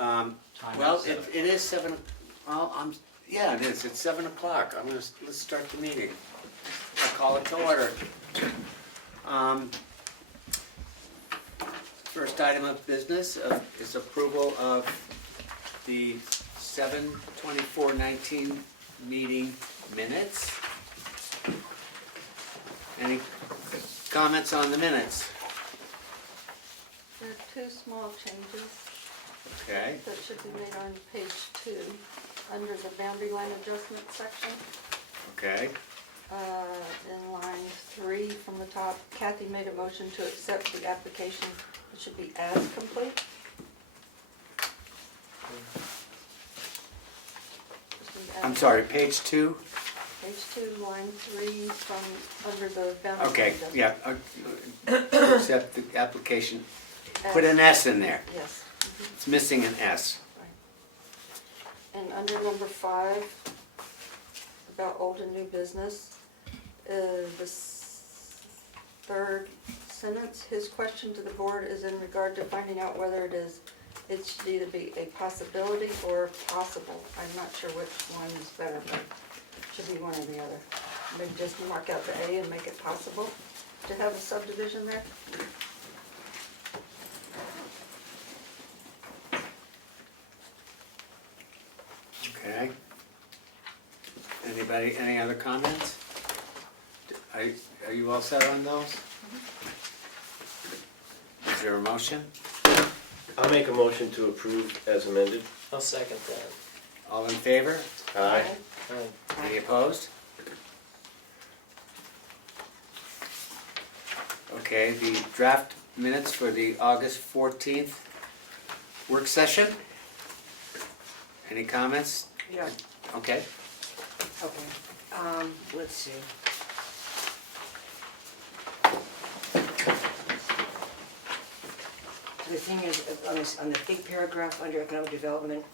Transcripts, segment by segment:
Well, it is 7, well, yeah, it is, it's 7 o'clock. Let's start the meeting. I call it to order. First item of business is approval of the 7/24/19 meeting minutes. Any comments on the minutes? There are two small changes Okay, that should be made on page 2, under the boundary line adjustment section. okay, In line 3 from the top, Kathy made a motion to accept the application. It should be as complete. I'm sorry, page 2? Page 2, line 3 from under the boundary line Okay, adjustment. yeah, accept the application. Put an S in there. Yes. It's missing an S. Right. And under number 5, about old and new business, the third sentence, his question to the board is in regard to finding out whether it should either be a possibility or possible. I'm not sure which one is better, but it should be one or the other. Maybe just mark out the A and make it possible to have a subdivision there. Okay. Anybody, any other comments? Are you all set on those? Is there a motion? I'll make a motion to approve as amended. I'll second that. All in favor? Aye. Aye. Any opposed? Okay, the draft minutes for the August 14th work session. Any comments? Yeah, Okay. okay. Let's see. The thing is, on the big paragraph under economic development,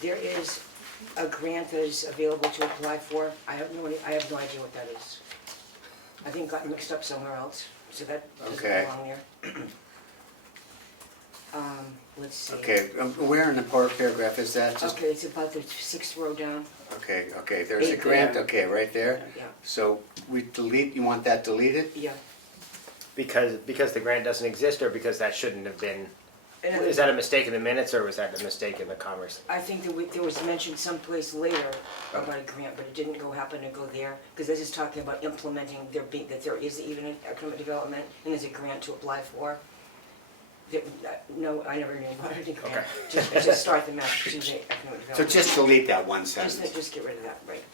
there is a grant that is available to apply for. I have no idea what that is. I think it got mixed up somewhere else, so that doesn't Okay. belong there. Let's see. Okay, where in the paragraph is that? Just Okay, it's about the 6th row down. Okay, there's a Eight grant, there. okay, right there. Yeah, So we delete, you want that deleted? yeah. Because the grant doesn't exist, or because that shouldn't have been, And is that a mistake in the minutes, or was that a mistake in the commerce? I think that there was mentioned someplace later about a grant, but it didn't happen to go there, because this is talking about implementing that there is even an economic development, and there's a grant to apply for. No, I never knew about any grant. Okay. Just start the Massachusetts economic So development. just delete that one sentence. Just get rid of that, right.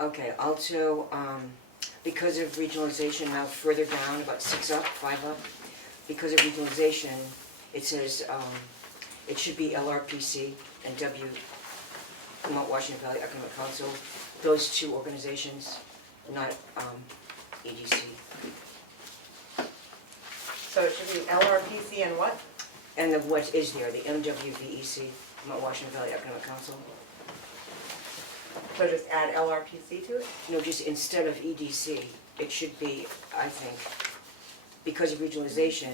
Okay, also, because of regionalization, now further down, about 6 up, 5 up, because of regionalization, it says, it should be LRPC and Mount Washington Valley Economic Council, those two organizations, not EDC. So it should be LRPC and what? And then what is there, the MWVEC, Mount Washington Valley Economic Council? So just add LRPC to it? No, just instead of EDC, it should be, I think, because of regionalization,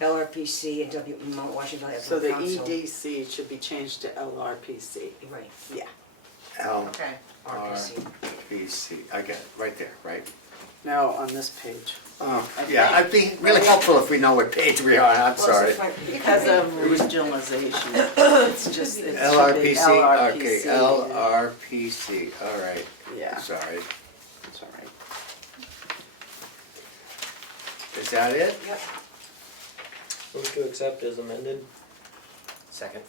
LRPC and Mount Washington Valley So the Economic Council. EDC should be changed to LRPC. Right, Yeah. Okay. RPC. LRPC, I get it, right there, right? Now, on this page. Oh, yeah, I'd be really helpful if we know what page we are, I'm Well, it's sorry. the front- Because of regionalization, it's just, it should be LRPC, okay, LRPC. LRPC, all right. Yeah. Sorry. That's all right. Is that it? Yep. Move to accept as amended. Second.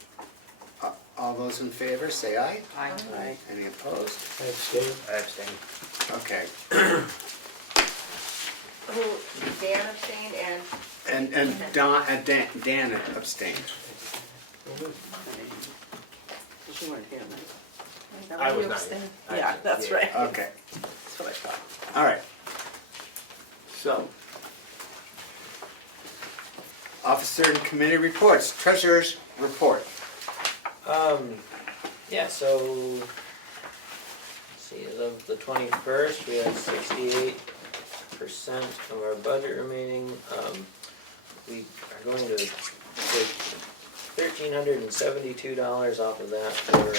All those in favor, say aye. Aye. Aye. Any opposed? I abstain. I abstain. Okay. Who, Dan abstained and, Dan abstained. Because you weren't here, right? I was you not abstained? here. Yeah, that's right. Okay, That's what I thought. all right. So, officer and committee reports, treasurer's report. Yeah, so, let's see, as of the 21st, we have 68% of our budget remaining. We are going to take $1,372 off of that for,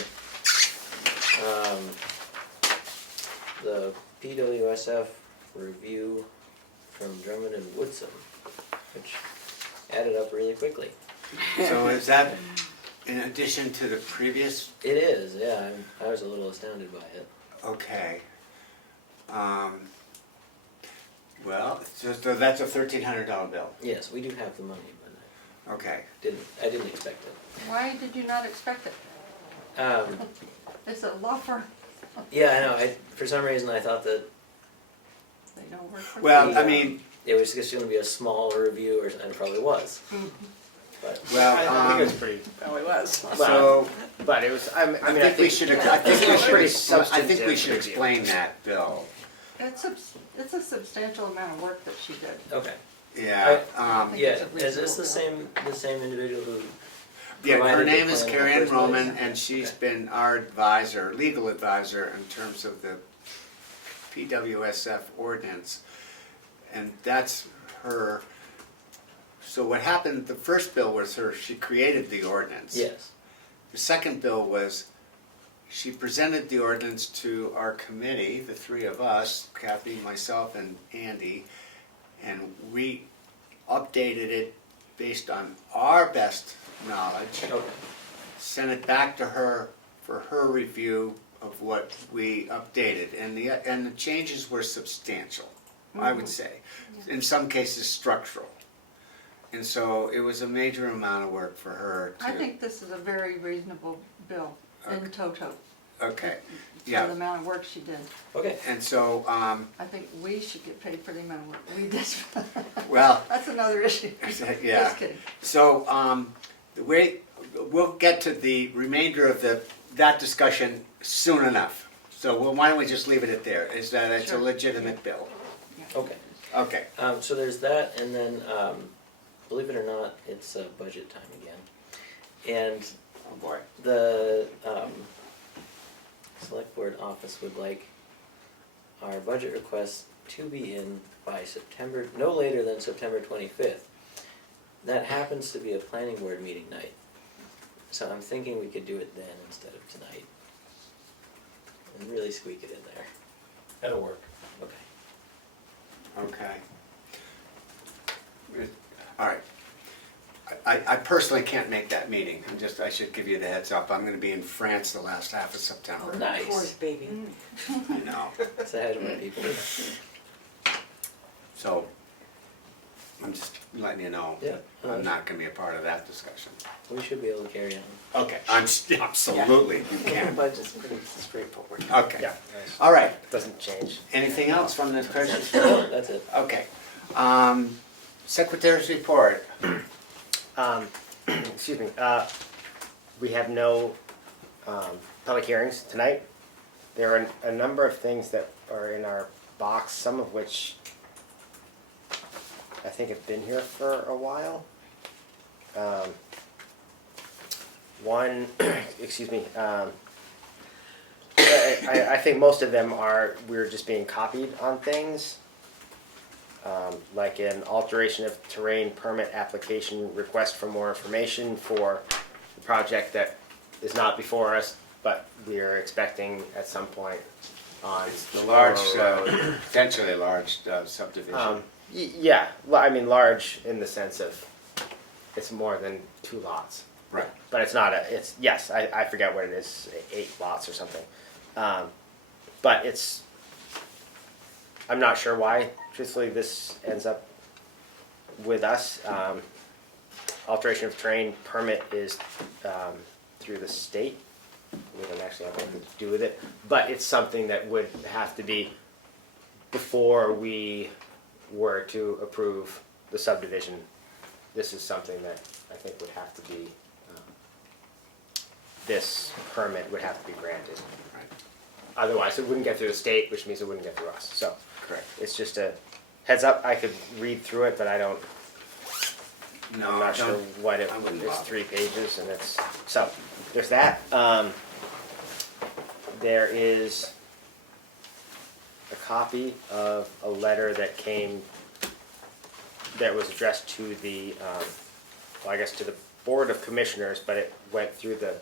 the PWSF review from Drummond and Woodson, which added up really quickly. So is that in addition to the previous? It is, yeah, I was a little astounded by it. Okay. Well, so that's a $1,300 bill. Yes, we do have the money, but Okay. I didn't expect it. Why did you not expect it? It's a law firm, Yeah, I know, for some reason I thought that they don't work for. Well, the, I mean, it was just gonna be a small review, and it probably was. But, well, I think it was pretty, Oh, it was. so but it was, I mean, I think we should, I think we should, pretty I think we substantive should review. explain that, Bill. It's a substantial amount of work that she did. okay. Yeah, think Yeah, it's a is this reasonable the same individual who? yeah, her provided the name is plan in the Carrie Ann first place? Roman, and she's been our advisor, legal advisor in terms of the PWSF ordinance. And that's her, so what happened, the first bill was she created the ordinance. Yes, The second bill was, she presented the ordinance to our committee, the three of us, Kathy, myself, and Andy, and we updated it based on our best knowledge, okay, sent it back to her for her review of what we updated, and the changes were substantial, I would say. In some cases structural. And so it was a major amount of work for her to. I think this is a very reasonable bill in toto. Okay, For the yeah, amount of work she did. okay. and so, I think we should get paid for the amount of work we did. well, That's another issue. yeah. Just kidding. So, the way, we'll get to the remainder of that discussion soon enough. So, why don't we just leave it at there, is that it's a Sure. legitimate bill. Okay, Okay, so there's that, and then, believe it or not, it's budget time again. And oh boy. the, select board office would like our budget requests to be in by September, no later than September 25th. That happens to be a planning board meeting night, so I'm thinking we could do it then instead of tonight. And really squeak it in there. That'll work. Okay. Okay. All right. I personally can't make that meeting. I should give you the heads up. I'm gonna be in France the last half of September. Of Nice. course, baby. I know. Say hi to my people. So, I'm just letting you know. Yeah. I'm not gonna be a part of that discussion. We should be able to carry on. Okay, absolutely, you The can. budget's pretty straightforward. Okay. Yeah, All right. doesn't change. Anything else from the treasurer's No, report? that's it. Okay. Secretary's report. Excuse me, we have no public hearings tonight. There are a number of things that are in our box, some of which I think have been here for a while. One, excuse me, I think most of them we're just being copied on things. Like an alteration of terrain permit application request for more information for the project that is not before us, but we are expecting at some point on. The large, Laurel Road. potentially large subdivision. Yeah, I mean large in the sense of it's more than 2 lots. Right. But it's not it's, yes, I forget what it is, 8 lots or something. But I'm not sure why, truthfully, this ends up with us. Alteration of terrain permit is through the state. We don't actually have anything to do with it, but it's something that would have to be before we were to approve the subdivision. This is something that I think would have to be, this permit would have to be granted. Right. Otherwise, it wouldn't get through the state, which means it wouldn't get through us. So Correct. it's just a heads up. I could read through it, but I'm not sure what it. I wouldn't It's bother. 3 pages, and it's so. There's that. There is a copy of a letter that was addressed to the, well, I guess to the Board of Commissioners, but it went through the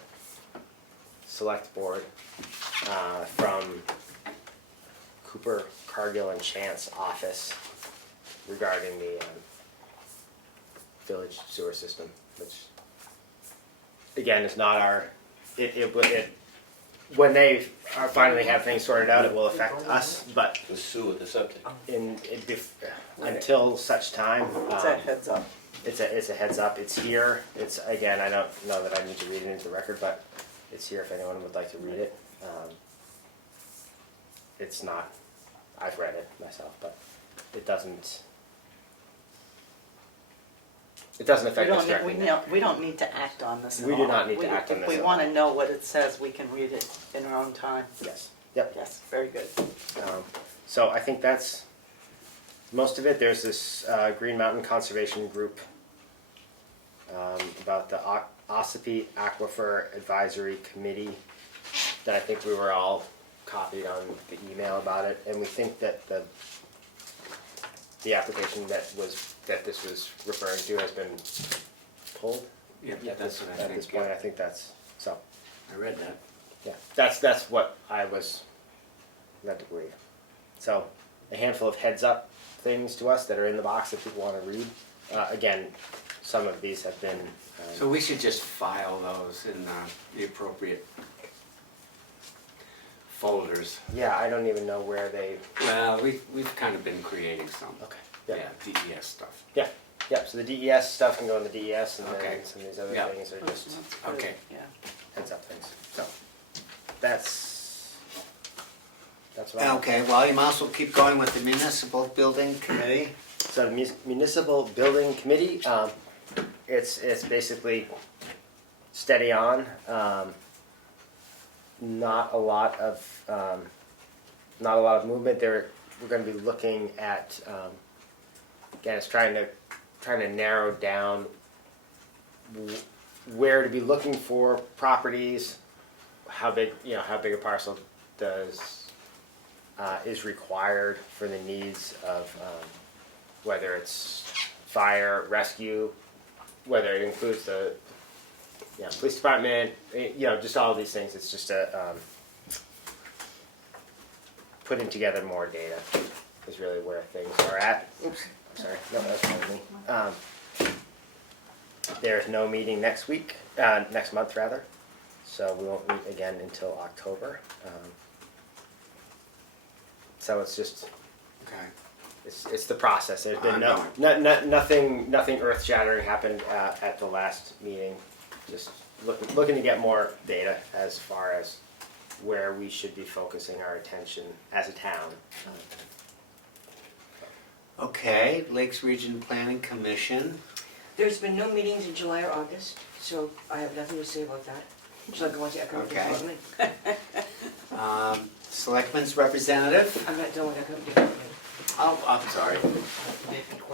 Select Board from Cooper, Cargill, and Chance office regarding the village sewer system, which again is not our. When they finally have things sorted out, it will affect us, but The sewer, the septic. until such time, It's a heads up. it's a heads up. It's here. It's again. I don't know that I need to read it into the record, but it's here if anyone would like to read it. It's not. I've read it myself, but it doesn't. It doesn't affect us directly. We don't need to act on this at We all. do not need to act on this If at we all. want to know what it says, we can read it in our own time. Yes. Yep. Yes, very good. So I think that's most of it. There's this Green Mountain Conservation Group about the Ossipee Aquifer Advisory Committee that I think we were all copied on the email about it, and we think that the application that this was referring to has been pulled. Yeah, At that's this, what I at think. this point, I think that's so. I read that. Yeah, that's what I was led to believe. So, a handful of heads up things to us that are in the box that people want to read. Again, some of these have been. So we should just file those in the appropriate folders. Yeah, I don't even know where they. Well, we've kind of been creating some. Okay. Yeah, Yeah. DES stuff. Yeah. Yeah. So the DES stuff can go in the DES, and Okay. then some of these other Yeah. things are just That's good, Okay. Yeah. heads up things. So that's what I. Okay, well, you might as well keep going with the municipal building committee. So the municipal building committee, it's basically steady on. Not a lot of movement there. We're going to be looking at again, it's trying to narrow down where to be looking for properties, how big a parcel is required for the needs of whether it's fire, rescue, whether it includes the police department, just all of these things. It's just putting together more data is really where things are at. Oops, I'm sorry. No, that's fine with me. There's no meeting next month rather, so we won't meet again until October. So it's just. Okay. It's the process. There's been I'm nothing earth-shattering happened at the last meeting. Just looking to get more data as far as where we should be focusing our attention as a town. Okay, Lakes Region Planning Commission. There's been no meetings in July or August, so I have nothing to say about that. Shall I go on to economic Okay. development? Selectmen's representative. I'm not done with economic development. Oh, I'm sorry.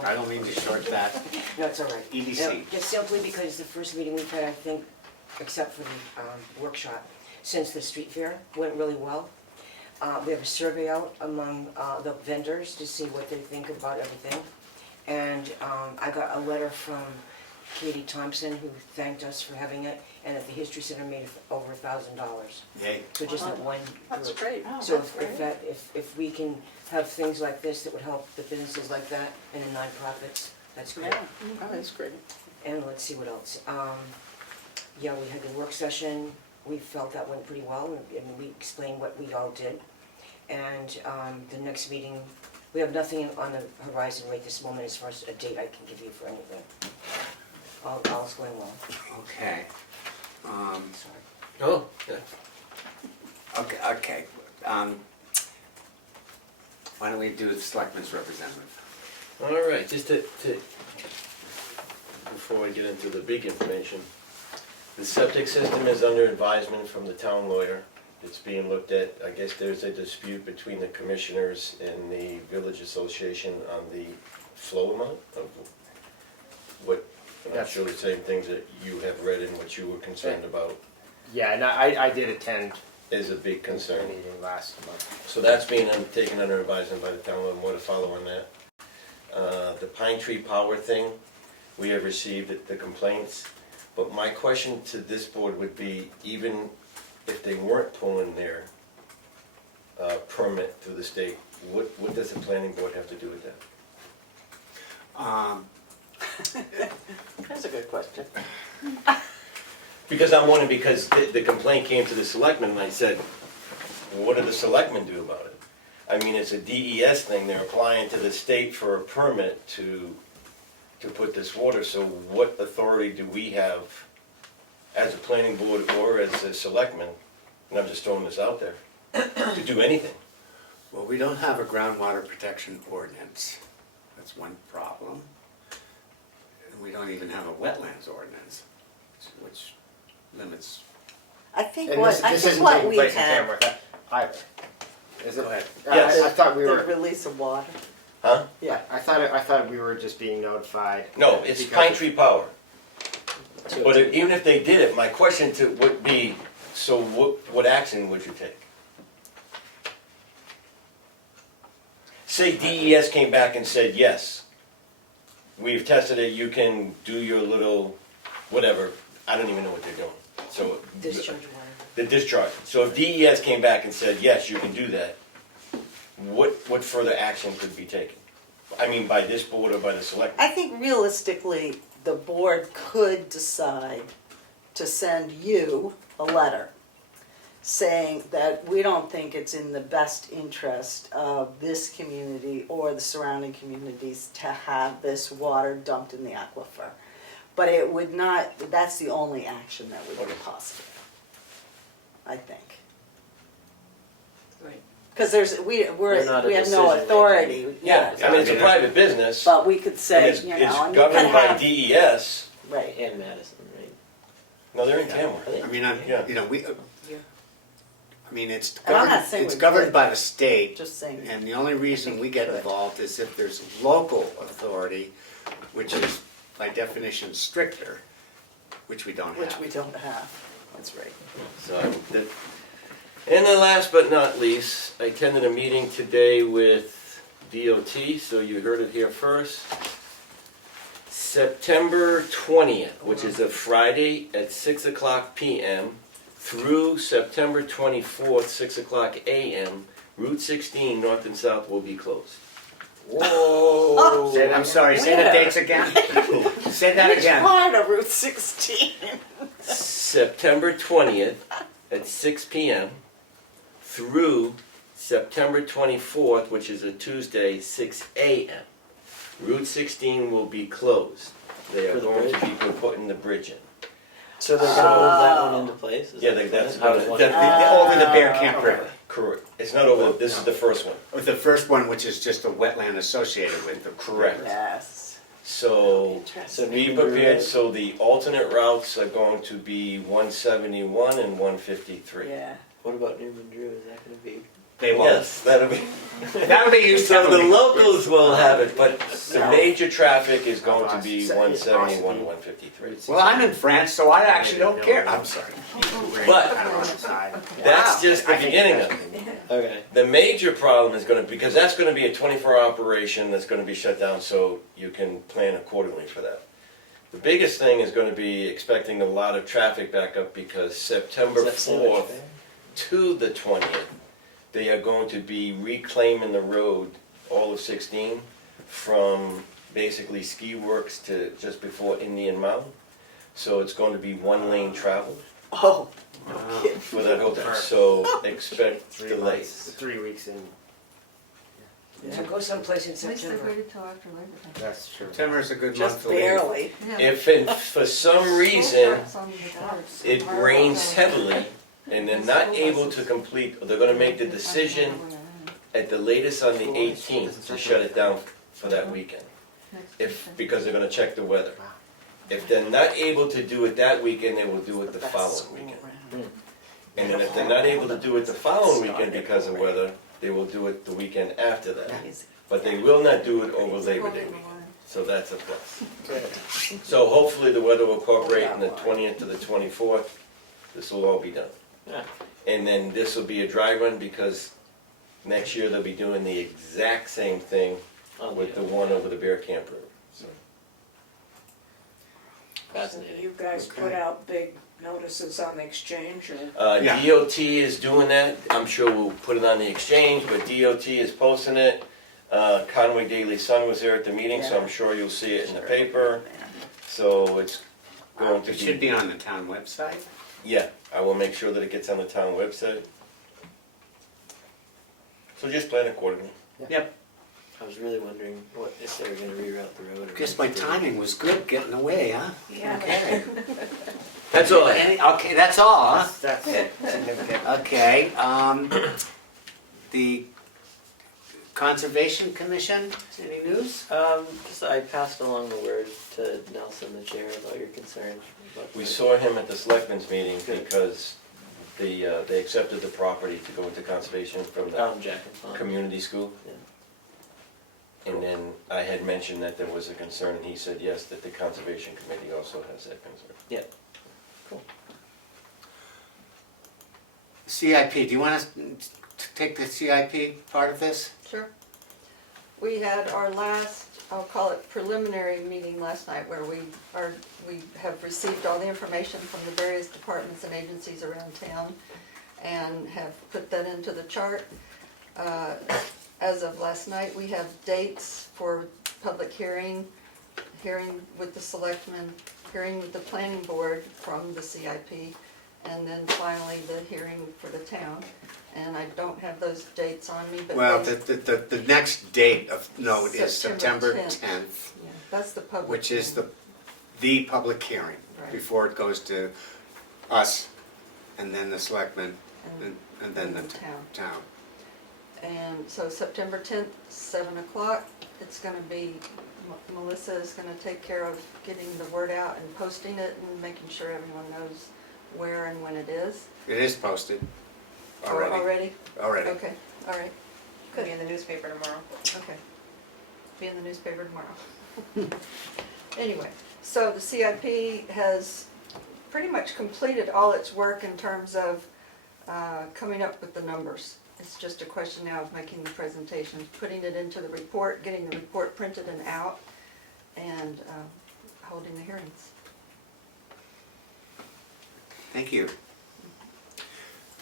I don't mean to short that. No, it's all right. EDC. No, just simply because it's the first meeting we've had, I think, except for the workshop, since the street fair went really well. We have a survey out among the vendors to see what they think about everything. And I got a letter from Katie Thompson, who thanked us for having it, and that the History Center made over $1,000. Yay. So just that one That's group. great. So if we can have things like this that would help the businesses like that and the nonprofits, that's great. Yeah, oh, that's great. And let's see what else. Yeah, we had the work session. We felt that went pretty well, and we explained what we all did. And the next meeting, we have nothing on the horizon right this moment as far as a date I can give you for anything. All's going well. Okay. Sorry. Oh, yeah. Okay. Why don't we do the Selectmen's representative? All right, just to before I get into the big information, the septic system is under advisement from the town lawyer. It's being looked at. I guess there's a dispute between the commissioners and the village association on the flow amount of what, I'm sure the same things that you have read and what you were concerned about Yeah, and I did attend is a big the concern. meeting last month. So that's being taken under advisement by the town lawyer, more to follow on that. The Pine Tree Power thing, we have received the complaints. But my question to this board would be, even if they weren't pulling their permit through the state, what does the planning board have to do with that? That's a good question. Because I'm wondering, because the complaint came to the selectmen, and I said, well, what do the selectmen do about it? I mean, it's a DES thing, they're applying to the state for a permit to put this water, so what authority do we have as a planning board or as a selectman, and I'm just throwing this out there, to do anything? Well, we don't have a groundwater protection ordinance. That's one problem. And we don't even have a wetlands ordinance, which limits. I think And what, this, I this think isn't what taking we place in had, Tamworth either. Is it? Go ahead. Yes. I thought we the were. release of water. Huh? Yeah. I thought we were just being notified. No, it's because Pine of- Tree Power. But even if they did it, my question would be, so what action would you take? Say DES came back and said, yes, we've tested it, you can do your little, whatever, I don't even know what they're doing. So Discharge water. the discharge. So if DES came back and said, yes, you can do that, what further action could be taken? I mean, by this board or by the select? I think realistically, the board could decide to send you a letter saying that we don't think it's in the best interest of this community or the surrounding communities to have this water dumped in the aquifer. But it would not, that's the only action that would be possible, I think. Right. Because we not a have no decision-making. authority. Yeah, I mean, it's a private business, But we could and say, it's you know, and you could governed by have, DES. right. And Madison, right? No, they're in Tamworth. I mean, Yeah. you know, we, Yeah. I mean, it's And I'm not governed, saying it's we governed could. by the state. Just saying. And the only reason we get could. involved is if there's local authority, which is by definition stricter, which we don't have. Which we don't have, that's right. So, and then last but not least, I attended a meeting today with DOT, so you heard it here first. September 20th, which is a Friday at 6 o'clock PM, through September 24th, 6 o'clock AM, Route 16 north and south will be closed. Whoa. I'm sorry, say the Where? dates again. Say that Which again. part of Route 16? September 20th at 6 PM through September 24th, which is a Tuesday, 6 AM. Route 16 will be closed. They are For the going to bridge? be putting the bridge in. So they're gonna move that one into place? Is Yeah, that the that's plan? about it. Over the Bear Camp River. Correct. It's not over, this is the first one. With the first one, which is just a wetland associated with the. Correct. Yes. So Interesting. be prepared, so the alternate routes are going to be 171 and 153. Yeah. What about Newman Drew, is that gonna be? They won't. Yes, that'll be. That'll be used So the heavily. locals will have it, but the No. major traffic is going to be So- 171, 153. Well, I'm in France, so I actually don't care. I'm sorry. But I don't decide. that's just the I think beginning of that's- it. Okay. The major problem is gonna, because that's gonna be a 24-hour operation that's gonna be shut down, so you can plan accordingly for that. The biggest thing is gonna be expecting a lot of traffic back up because September Is that Sandwich 4th Fair? to the 20th, they are going to be reclaiming the road, all of 16, from basically Ski Works to just before Indian Mountain. So it's going to be one-lane travel Oh, for that whole thing, so expect 3 delays. months, 3 weeks in. So go someplace in At least they September. waited till after Labor Day. That's true. September's a good month just to leave. barely. If for some reason it rains heavily and they're not able to complete, they're gonna make the decision at the latest on the 18th to shut it down for that weekend. Because they're gonna check the weather. If they're not able to do it that weekend, they will do it the following weekend. And then if they're not able to do it the following weekend because of weather, they will do it the weekend after that. But they will not do it over Labor Day weekend. So that's a plus. So hopefully the weather will cooperate from the 20th to the 24th. This will all be done. Yeah. And then this will be a dry run because next year they'll be doing the exact same thing On with the the one over the Bear Camp River. So Fascinating. You guys put Okay. out big notices on the exchange or? Yeah. DOT is doing that, I'm sure we'll put it on the exchange, but DOT is posting it. Conway Daily Sun was there at the meeting, so I'm sure you'll see it in the paper, so it's going to It should be on the town website. Yeah, I will make sure that it gets on the town website. So just plan accordingly. Yep. I was really wondering what, if they were gonna reroute the road or. Guess my what. timing was good getting away, huh? Yeah. Okay. That's all I have. Okay, that's all, huh? That's significant. Okay, the Conservation Commission, any news? Just I passed along the word to Nelson, the chair, about your concern. about We the- saw him at the Selectmen's meeting Good. because they accepted the property to go into conservation from the Jack and Pond. community school. Yeah. And then I had mentioned that there was a concern, and he said yes, that the Conservation Committee also has that concern. Yep. Cool. CIP, do you want us to take the CIP part of this? Sure. We had our last, I'll call it preliminary meeting last night where we have received all the information from the various departments and agencies around town and have put that into the chart. As of last night, we have dates for public hearing with the selectmen, hearing with the planning board from the CIP, and then finally the hearing for the town. And I don't have those dates on me, but Well, they- the next date of note is September September 10th. 10th, yeah, that's the public. which is hearing. the public hearing Right. before it goes to us and then the selectmen And- and then the and the town. town. And so September 10th, 7 o'clock, it's gonna be, Melissa is gonna take care of getting the word out and posting it and making sure everyone knows where and when it is. It is posted Oh, already. Already? Okay, all right, Could be in the newspaper tomorrow. okay. Be in the newspaper tomorrow. Anyway, so the CIP has pretty much completed all its work in terms of coming up with the numbers. It's just a question now of making the presentation, putting it into the report, getting the report printed and out, and holding the hearings. Thank you.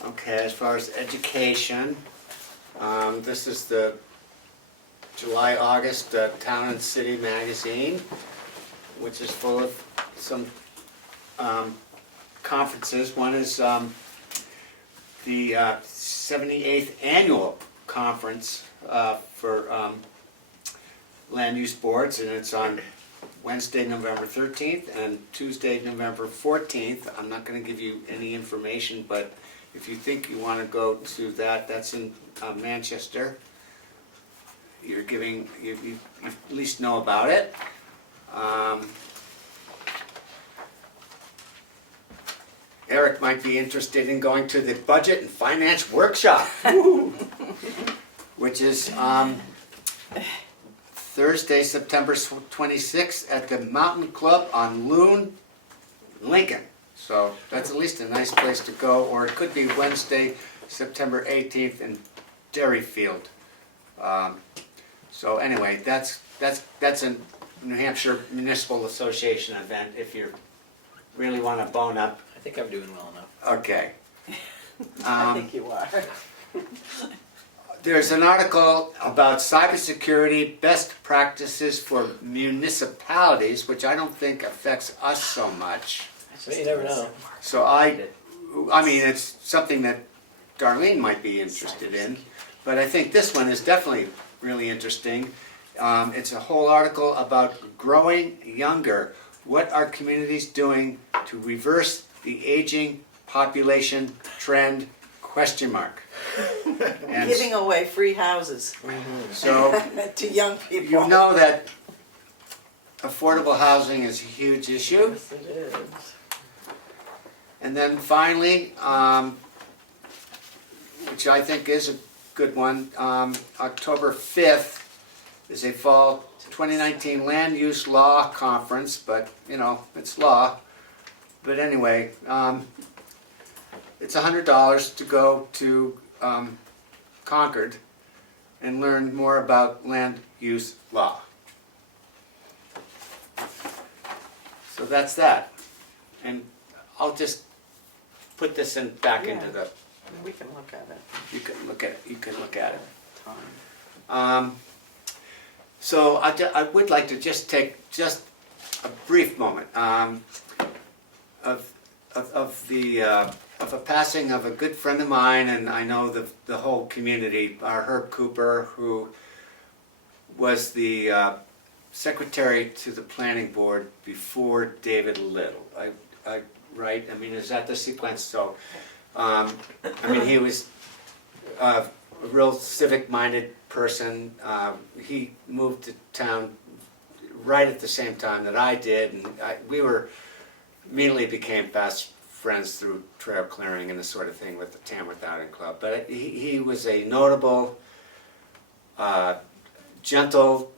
Okay, as far as education, this is the July-August Town and City magazine, which is full of some conferences. One is the 78th Annual Conference for Land Use Boards, and it's on Wednesday, November 13th, and Tuesday, November 14th. I'm not going to give you any information, but if you think you want to go to that, that's in Manchester. You're giving, you at least know about it. Eric might be interested in going to the Budget and Finance Workshop, which is Thursday, September 26th at the Mountain Club on Loon, Lincoln. So that's at least a nice place to go, or it could be Wednesday, September 18th in Derryfield. So anyway, that's a New Hampshire Municipal Association event if you really want to bone up. I think I'm doing well enough. Okay. I think you are. There's an article about cybersecurity best practices for municipalities, which I don't think affects us so much. But you never know. So I mean, it's something that Darlene might be interested in, but I think this one is definitely really interesting. It's a whole article about growing younger. What are communities doing to reverse the aging population trend? Question mark. And Giving away free houses so to young people. you know that affordable housing is a huge issue. Yes, it is. And then finally, which I think is a good one, October 5th is a fall 2019 Land Use Law Conference, but you know, it's law. But anyway, it's $100 to go to Concord and learn more about land use law. So that's that. And I'll just put this back into Yeah. the, We can look at it. you can look at it. Time. So I would like to just take just a brief moment of a passing of a good friend of mine, and I know the whole community, Herb Cooper, who was the secretary to the planning board before David Little. Right? I mean, is that the sequence? So, I mean, he was a real civic-minded person. He moved to town right at the same time that I did, and we immediately became fast friends through trail clearing and this sort of thing with the Tamworth Outing Club. But he was a notable, gentle,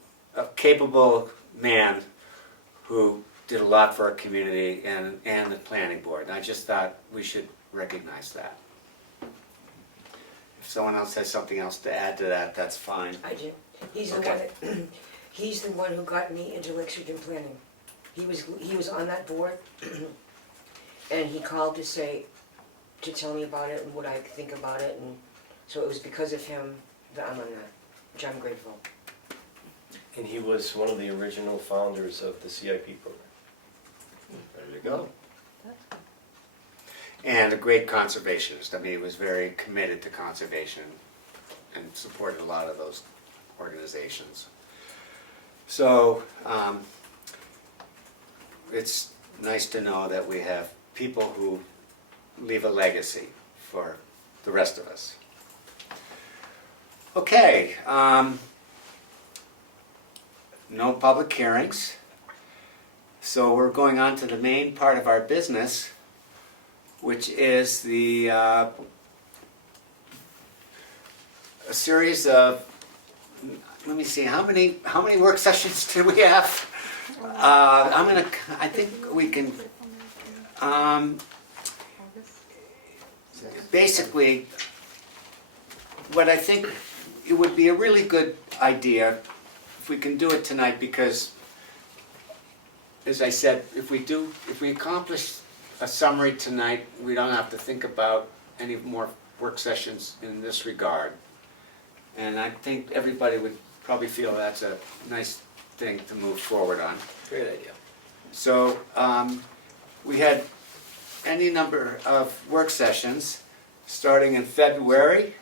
capable man who did a lot for our community and the planning board. And I just thought we should recognize that. If someone else has something else to add to that, that's fine. I do. He's the Okay. one he's the one who got me into Lexington planning. He was on that board, and he called to tell me about it and what I think about it, and so it was because of him that I'm on that, which I'm grateful. And he was one of the original founders of the CIP program. There you go. And a great conservationist. I mean, he was very committed to conservation and supported a lot of those organizations. So, it's nice to know that we have people who leave a legacy for the rest of us. Okay, no public hearings. So we're going on to the main part of our business, which is a series of, let me see, how many work sessions do we have? I think we can, basically, what I think it would be a really good idea if we can do it tonight, because as I said, if we accomplish a summary tonight, we don't have to think about any more work sessions in this regard. And I think everybody would probably feel that's a nice thing to move forward on. Great idea. So we had any number of work sessions starting in February,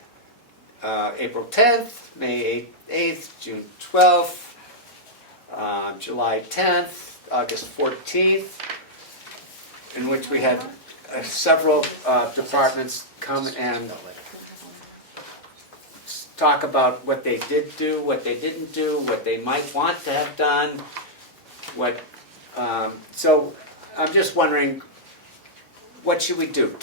April 10th, May 8th, June 12th, July 10th, August 14th, in which we had several departments come and talk about what they did do, what they didn't do, what they might want to have done. So I'm just wondering, what should we do?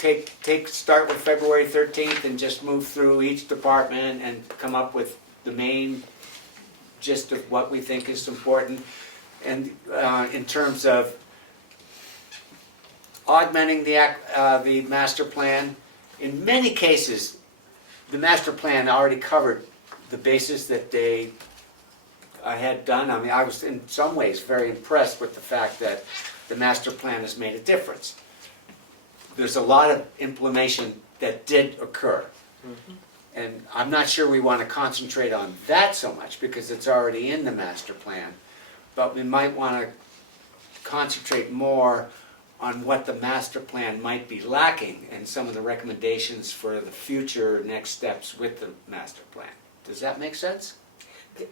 Start with February 13th and just move through each department and come up with the main gist of what we think is important, and in terms of augmenting the master plan. In many cases, the master plan already covered the basis that I had done. I mean, I was in some ways very impressed with the fact that the master plan has made a difference. There's a lot of implementation that did occur. Mm-hmm. And I'm not sure we want to concentrate on that so much because it's already in the master plan. But we might want to concentrate more on what the master plan might be lacking and some of the recommendations for the future next steps with the master plan. Does that make sense?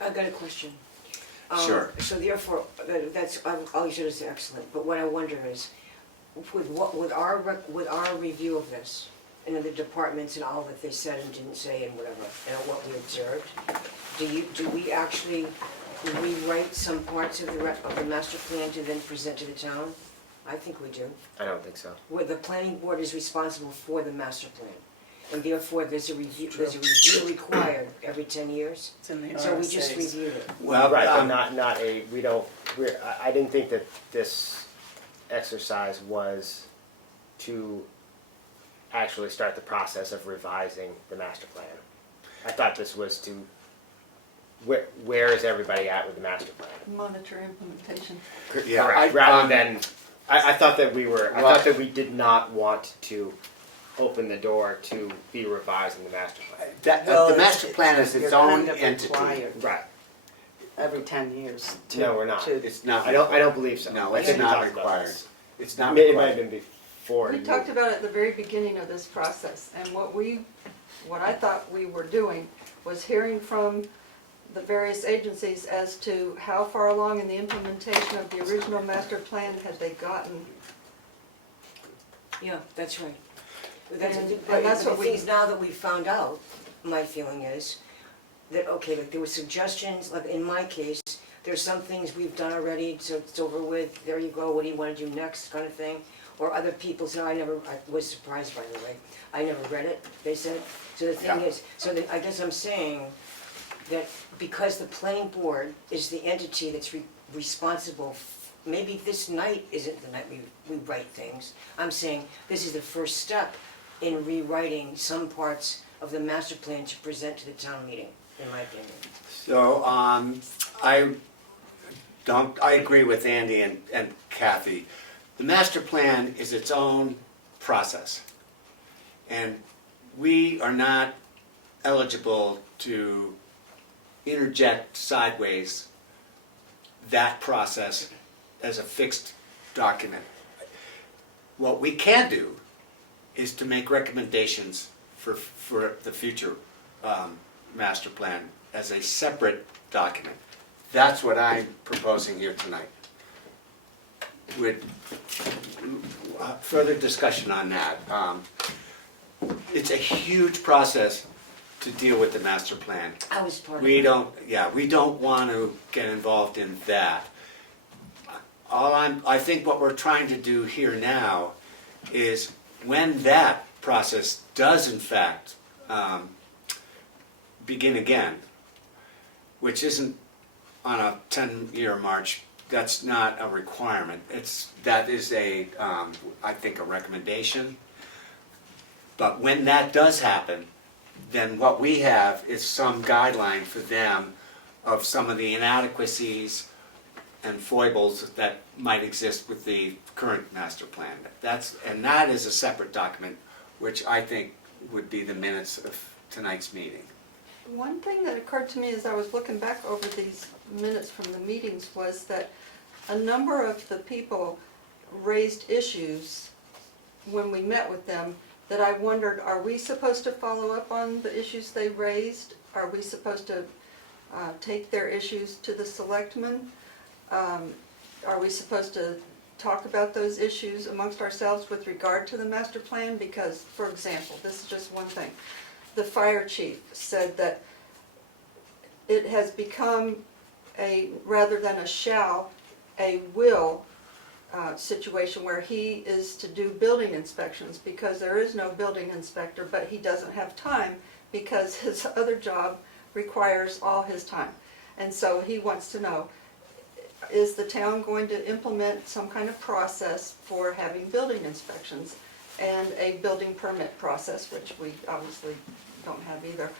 I've got a question. Sure. So therefore, that's, all you said is excellent, but what I wonder is, with our review of this, and the departments and all that they said and didn't say and whatever, and what we observed, do we actually rewrite some parts of the master plan to then present to the town? I think we do. I don't think so. Where the planning board is responsible for the master plan, and therefore there's a review required every 10 years. It's in the So we just RSAs. reviewed it. Well, Right, but not a, I didn't think that this exercise was to actually start the process of revising the master plan. I thought this was to, where is everybody at with the master plan? Monitor implementation. Yeah, Correct, rather than I thought that we were, I Well- thought that we did not want to open the door to be revising the master plan. The master plan is its You're own kind of entity. required Right. every 10 years to. No, we're not. to- It's not. I don't believe so. No, I it's think we not talked about required. this. It's not It might have required. been before. We you- talked about it at the very beginning of this process, and what I thought we were doing was hearing from the various agencies as to how far along in the implementation of the original master plan had they gotten. Yeah, that's right. And But that's the what thing we, is, now that we found out, my feeling is that, okay, like there were suggestions, like in my case, there's some things we've done already, so it's over with, there you go, what do you wanna do next, kind of thing. Or other people said, I was surprised, by the way, I never read it, they said. So the thing Yeah. is, so that, I guess I'm saying that because the planning board is the entity that's responsible, maybe this night isn't the night we write things. I'm saying this is the first step in rewriting some parts of the master plan to present to the town meeting, in my opinion. So, I agree with Andy and Kathy. The master plan is its own process. And we are not eligible to interject sideways that process as a fixed document. What we can do is to make recommendations for the future master plan as a separate document. That's what I'm proposing here tonight. With further discussion on that. It's a huge process to deal with the master plan. I was part of We it. don't want to get involved in that. I think what we're trying to do here now is when that process does in fact begin again, which isn't on a 10-year march, that's not a requirement. That is I think a recommendation. But when that does happen, then what we have is some guideline for them of some of the inadequacies and foibles that might exist with the current master plan. And that is a separate document, which I think would be the minutes of tonight's meeting. one thing that occurred to me as I was looking back over these minutes from the meetings was that a number of the people raised issues when we met with them that I wondered, are we supposed to follow up on the issues they raised? Are we supposed to take their issues to the selectmen? Are we supposed to talk about those issues amongst ourselves with regard to the master plan? Because, for example, this is just one thing. The fire chief said that it has become rather than a shall, a will situation where he is to do building inspections because there is no building inspector, but he doesn't have time because his other job requires all his time. And so he wants to know, is the town going to implement some kind of process for having building inspections and a building permit process, which we obviously don't have either.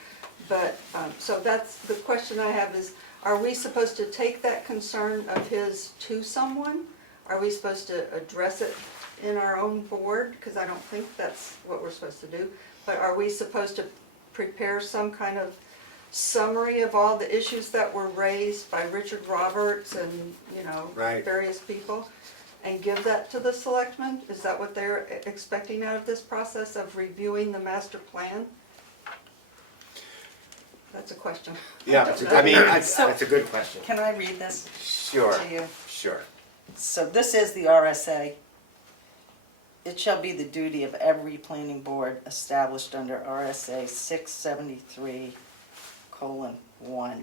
But, so that's, the question I have is, are we supposed to take that concern of his to someone? Are we supposed to address it in our own board? Because I don't think that's what we're supposed to do. But are we supposed to prepare some kind of summary of all the issues that were raised by Richard Roberts and, Right. various people? And give that to the selectmen? Is that what they're expecting out of this process of reviewing the master plan? That's a question. Yeah, don't know. I mean, That's a good question. Can I read this sure, to you? sure. So this is the RSA. It shall be the duty of every planning board established under RSA 673:1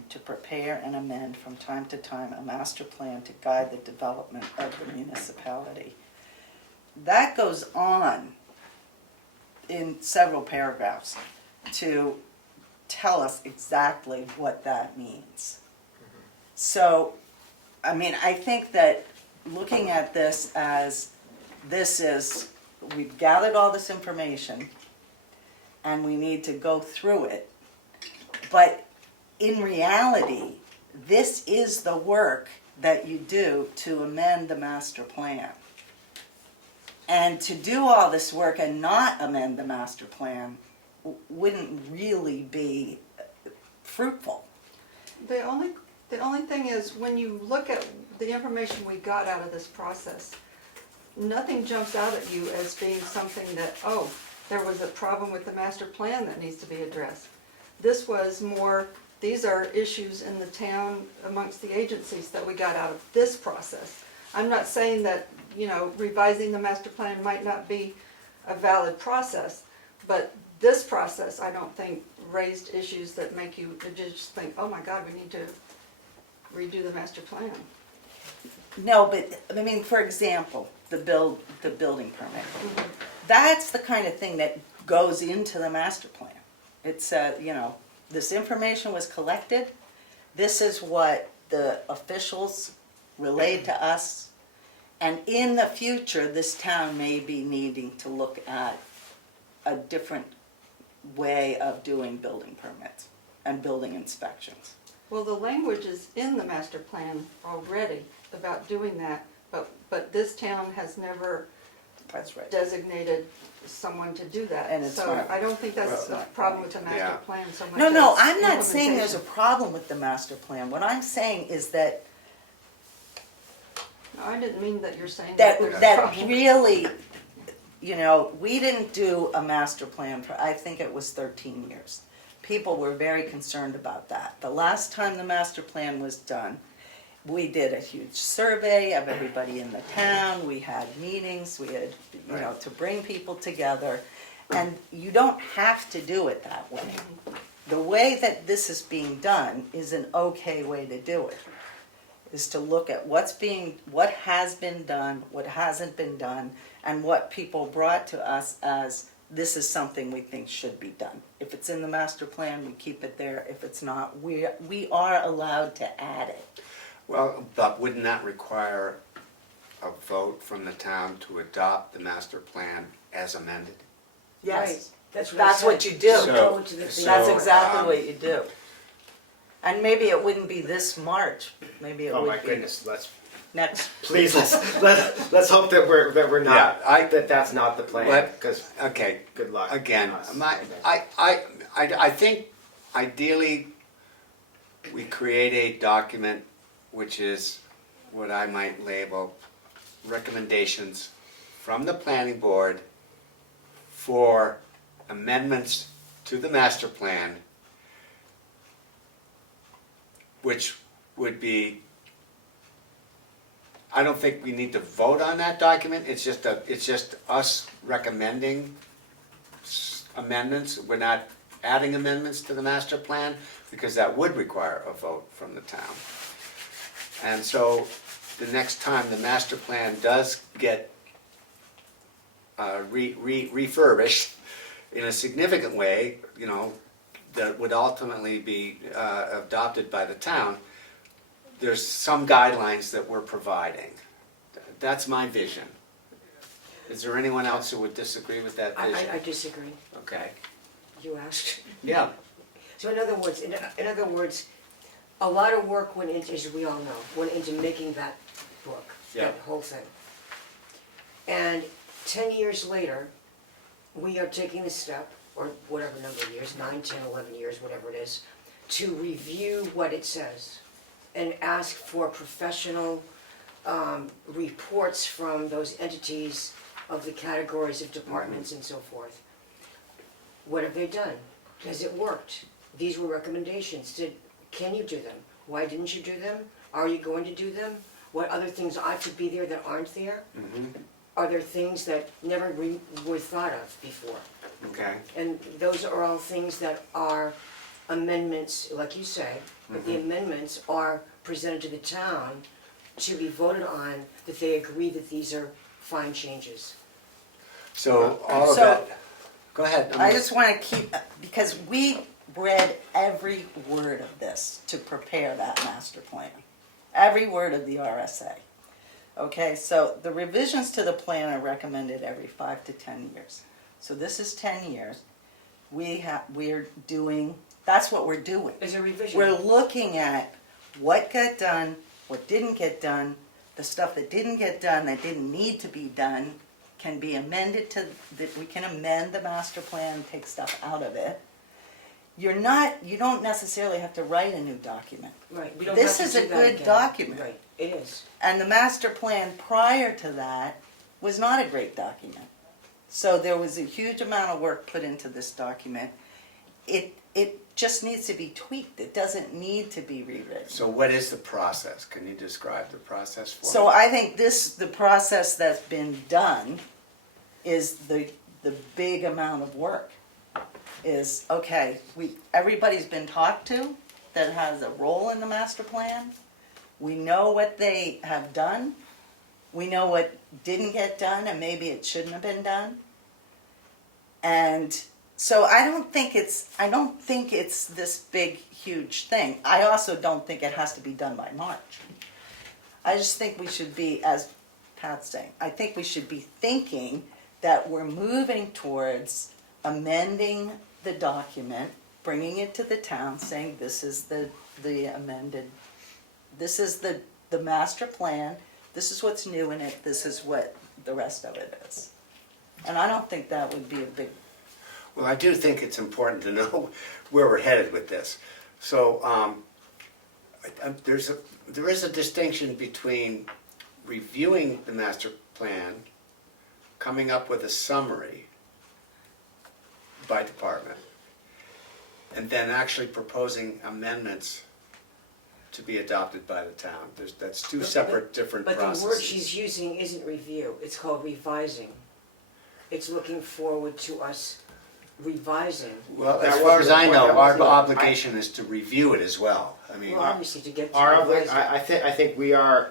to prepare and amend from time to time a master plan to guide the development of the municipality. That goes on in several paragraphs to tell us exactly what that means. So, I mean, I think that looking at this as we've gathered all this information and we need to go through it, but in reality, this is the work that you do to amend the master plan. And to do all this work and not amend the master plan wouldn't really be fruitful. The only thing is, when you look at the information we got out of this process, nothing jumps out at you as being something that, oh, there was a problem with the master plan that needs to be addressed. This was more, these are issues in the town amongst the agencies that we got out of this process. I'm not saying that, revising the master plan might not be a valid process, but this process, I don't think, raised issues that make you just think, oh my God, we need to redo the master plan. No, but, I mean, for example, the building permit. That's the kind of thing that goes into the master plan. It's, this information was collected, this is what the officials relayed to us, and in the future, this town may be needing to look at a different way of doing building permits and building inspections. Well, the language is in the master plan already about doing that, but this town has never That's right. designated someone to do that. And it's So not- I don't think that's a problem with the master Yeah. plan so much No, as I'm not saying there's a implementation. problem with the master plan. What I'm saying is that No, I didn't mean that you're saying that there's a that problem. really, we didn't do a master plan for, I think it was 13 years. People were very concerned about that. The last time the master plan was done, we did a huge survey of everybody in the town, we had meetings, we had, to bring people together, and you don't have to do it that way. The way that this is being done is an okay way to do it, is to look at what has been done, what hasn't been done, and what people brought to us as, this is something we think should be done. If it's in the master plan, we keep it there. If it's not, we are allowed to add it. Well, but wouldn't that require a vote from the town to adopt the master plan as amended? Yes, That's that's what you do. So- Go to the thing. That's so, exactly um, what you do. And maybe it wouldn't be this March, maybe it Oh my would be goodness, let's, next. please, let's hope that we're not, Yeah, that's not the plan, Let- because Okay, good luck. again, us. I think ideally we create a document which is what I might label recommendations from the planning board for amendments to the master plan, which would be, I don't think we need to vote on that document, it's just us recommending amendments. We're not adding amendments to the master plan, because that would require a vote from the town. And so, the next time the master plan does get refurbished in a significant way, that would ultimately be adopted by the town, there's some guidelines that we're providing. That's my vision. Is there anyone else who would disagree with that vision? I disagree. Okay. You asked. Yeah. So in other words, a lot of work went into, as we all know, went into making that book, Yeah. that whole thing. And 10 years later, we are taking the step, or whatever number of years, 9, 10, 11 years, whatever it is, to review what it says and ask for professional reports from those entities of the categories of departments and so forth. What have they done? Has it worked? These were recommendations. Can you do them? Why didn't you do them? Are you going to do them? What other things ought to be there that aren't there? Mm-hmm. Are there things that never were thought of before? Okay. And those are all things that are amendments, like you say, but the amendments are presented to the town to be voted on, that they agree that these are fine changes. So all of So- that, go ahead. I just want to keep, because we read every word of this to prepare that master plan. Every word of the RSA. Okay, so the revisions to the plan are recommended every 5 to 10 years. So this is 10 years. We're doing, that's what we're doing. As a revision. We're looking at what got done, what didn't get done, the stuff that didn't get done, that didn't need to be done, can be amended that we can amend the master plan, take stuff out of it. You don't necessarily have to write a new document. Right, we don't This have to is a do that good again. document. Right, it is. And the master plan prior to that was not a great document. So there was a huge amount of work put into this document. It just needs to be tweaked. It doesn't need to be rewritten. So what is the process? Can you describe the process for me? So I think the process that's been done is the big amount of work. Is, okay, everybody's been talked to that has a role in the master plan. We know what they have done. We know what didn't get done and maybe it shouldn't have been done. And so I don't think it's this big, huge thing. I also don't think it has to be done by March. I just think we should be, as Pat's saying, I think we should be thinking that we're moving towards amending the document, bringing it to the town, saying this is the amended, this is the master plan, this is what's new in it, this is what the rest of it is. And I don't think that would be a big, Well, I do think it's important to know where we're headed with this. So there is a distinction between reviewing the master plan, coming up with a summary by department, and then actually proposing amendments to be adopted by the town. That's two separate, different processes. But the word she's using isn't review, it's called revising. It's looking forward to us revising. Well, That as far as wasn't I the point. know, That our wasn't the- obligation is to review it as well. I mean, Well, obviously to get to Our revise it. I think we are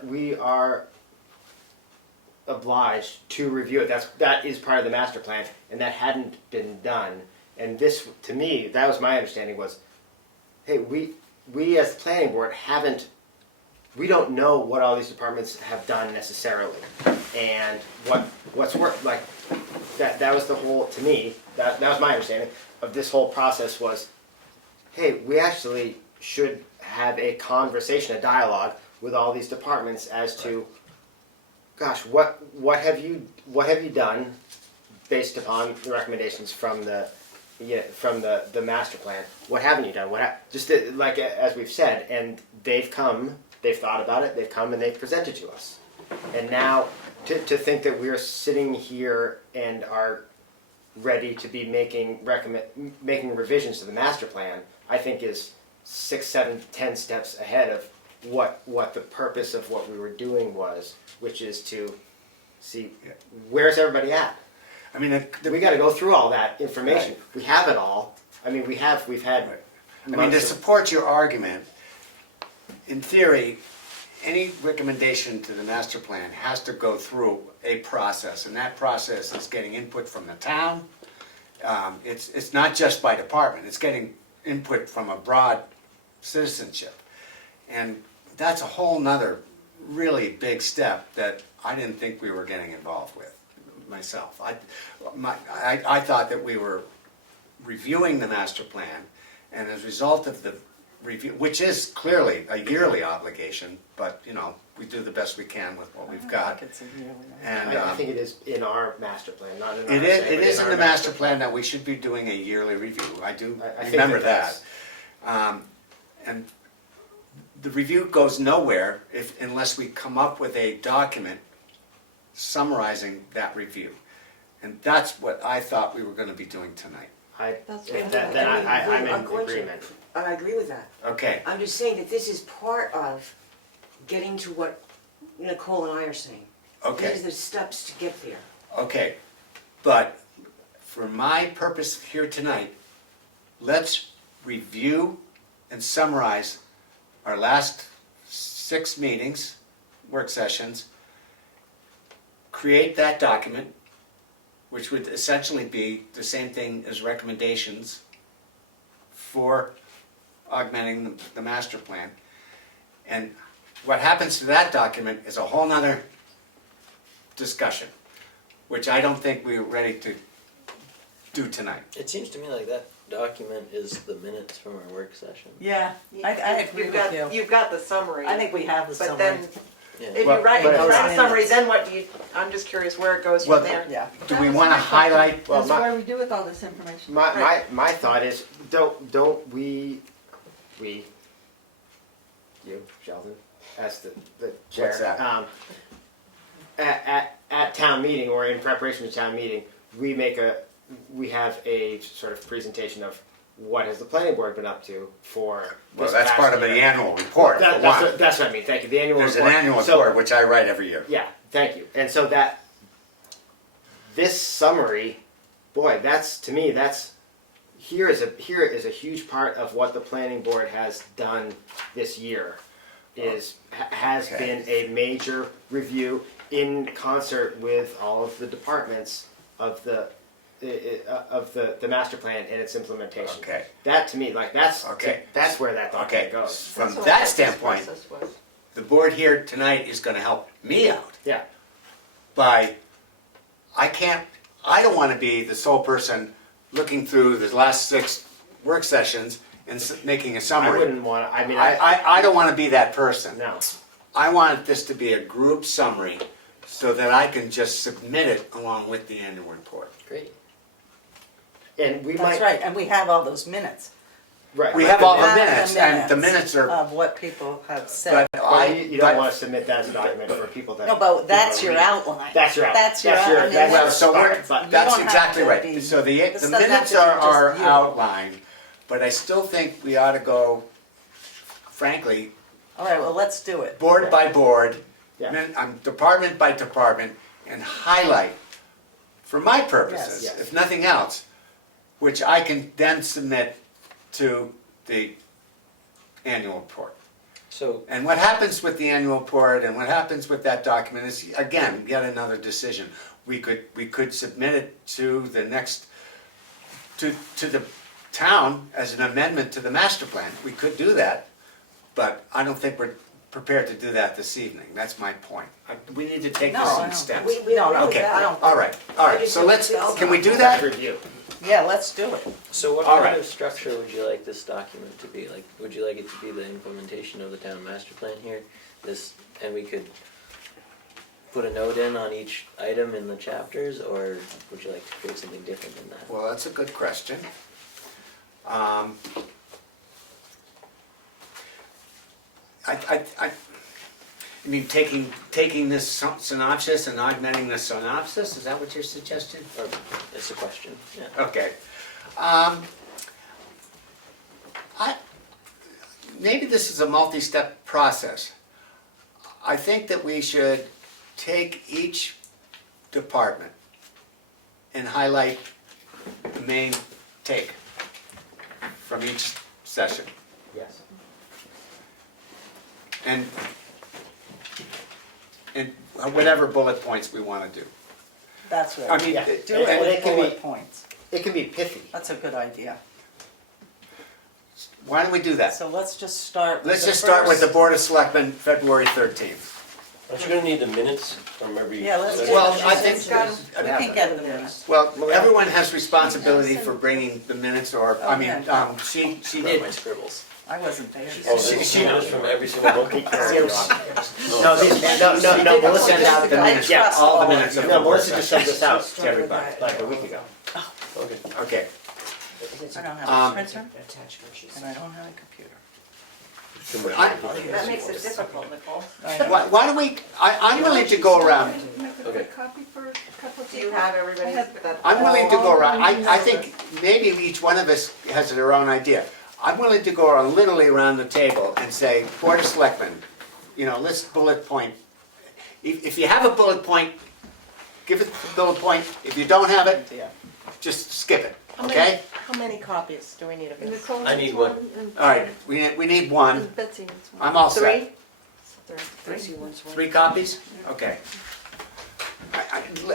obliged to review it. That is part of the master plan, and that hadn't been done. And this, to me, that was my understanding was, hey, we as the planning board we don't know what all these departments have done necessarily, and what's worked. Like that was the whole, to me, that was my understanding of this whole process was, hey, we actually should have a conversation, a dialogue with all these departments as to, gosh, what have you done based upon the recommendations from the master plan? What haven't you done? Like as we've said, and they've thought about it, they've come and they've presented to us. And now to think that we're sitting here and are ready to be making revisions to the master plan, I think is 6, 7, 10 steps ahead of what the purpose of what we were doing was, which is to see where's everybody at. I mean, We got to go through all that information. Right. We have it all. I mean, we've had. I mean, to months of- support your argument, in theory, any recommendation to the master plan has to go through a process, and that process is getting input from the town. It's not just by department, it's getting input from a broad citizenship. And that's a whole nother really big step that I didn't think we were getting involved with myself. I thought that we were reviewing the master plan, and as a result of the review, which is clearly a yearly obligation, but we do the best we can with what we've got. it's a yearly. And I think it is in our master plan, not in our. it is in our the master plan that we should be doing a yearly review. I do I think remember that that. And the review goes nowhere unless we come up with a document summarizing that review. And that's what I thought we were going to be doing tonight. That's If what then I'm I'm in going to. agreement. And I agree with that. Okay. I'm just saying that this is part of getting to what Nichole and I are saying. Okay. These are the steps to get there. Okay, but for my purpose here tonight, let's review and summarize our last 6 meetings, work sessions, create that document, which would essentially be the same thing as recommendations for augmenting the master plan. And what happens to that document is a whole nother discussion, which I don't think we're ready to do tonight. It seems to me like that document is the minutes from our work session. Yeah, I agree with you. You've got the summary. I think we have the But summary. then Yeah. If Well, you write but a it's- summary, then what do you, I'm just curious where it goes Well, from there. Yeah. Do we want to highlight? Well, That's my, where we do with all this information. my thought is, don't we, you, Sheldon, as the chair. What's that? At town meeting or in preparation to town meeting, we have a sort of presentation of what has the planning board been up to for Well, this that's past part of year. the annual report, for That's one. that's what I mean, thank you, the annual There's report. an annual So- report, which I write every year. Yeah, thank you. And so this summary, boy, to me, here is a huge part of what the planning board has done this year. Has Okay. been a major review in concert with all of the departments of the master plan and its implementation. Okay. That to me, that's Okay. that's where that document Okay, goes. from That's what that this standpoint, process was. the board here tonight is going to help me out Yeah. by, I don't want to be the sole person looking through the last 6 work sessions and making a I summary. wouldn't want to. I mean, I don't want to be that person. no. I want this to be a group summary so that I can just submit it along with the annual report. Great. And we That's might right, and we have all those minutes. right. We have all the Have minutes, and the minutes are, Of what people have said. but Well, you don't but- want to submit that as a document for people that. No, but that's people your read. outline. That's your outline. That's your That's your- outline. that's Well, your so start, but- that's You don't have exactly to right. be- So this the doesn't have minutes to be are just you. outlined, but I still think we ought to go, frankly, All right, well, let's do it. board by board, Yeah. department by department, and highlight, for my purposes, Yes. if nothing else, which I can then submit to the annual report. So, And what happens with the annual report and what happens with that document is, again, yet another decision. We could submit it to the next, to the town as an amendment to the master plan. We could do that, but I don't think we're prepared to do that this evening. That's my point. We need to take No, this I in don't. steps. We No, agree with Okay, that. all right, so let's, can we do That's that? review. Yeah, let's do it. so what All kind right. of structure would you like this document to be? Like, would you like it to be the implementation of the town master plan here? And we could put a note in on each item in the chapters, or would you like to create something different than that? Well, that's a good question. I mean, taking this synopsis and augmenting the synopsis, is that what you're suggesting? Or, it's a question, yeah. Okay. Maybe this is a multi-step process. I think that we should take each department and highlight the main take from each session. Yes. And whatever bullet points we want to do. That's right. I mean, Yeah. Do and it it with can bullet be- points. It can be pithy. That's a good idea. Why don't we do that? So let's just start with Let's the just start with the first- Board of Selectmen, February 13th. Aren't you gonna need the minutes from every? Yeah, let's session? do Well, it. I think- It's got 'em. We can get the minutes. Well, everyone has responsibility for bringing the minutes, or, I mean, Okay. she Where are did. my scribbles? I wasn't there. Oh, there's she- minutes from every single one? No, Melissa Send out the I minutes, trust all the all of minutes of No, the work Melissa just sent session. this out to Start with everybody, that. like a week ago. Okay. Okay, It's I don't have Um, a printer, attached worksheets. and I don't have a computer. That makes it difficult, Nicole. I know. why don't we, I'm willing to go around, Okay. Do you have everybody's? I'm willing to go around, I think maybe each one of us has their own idea. I'm willing to go around, literally around the table and say, Board of Selectmen, let's bullet point. If you have a bullet point, give it the bullet point. If you don't have it, Yeah. just skip it, How many- okay? How many copies do we need of this? Nicole I needs need one. and- All right, we need one. and Betsy needs one. I'm all set. Three? Tracy wants one. 3 copies? Okay.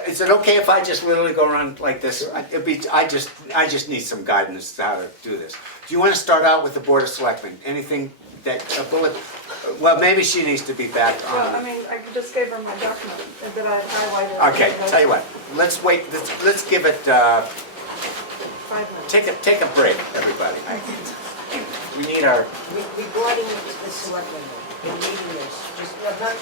Is it okay if I just literally go around like this? I just need some guidance to how to do this. Do you want to start out with the Board of Selectmen? Anything that, a bullet, well, maybe she needs to be back Well, I on. mean, I just gave her my document that I highlighted. Okay, tell you what, let's wait, let's give it, 5 minutes. take a break, everybody. We need our, We brought in the selectmen, in meeting this, just, not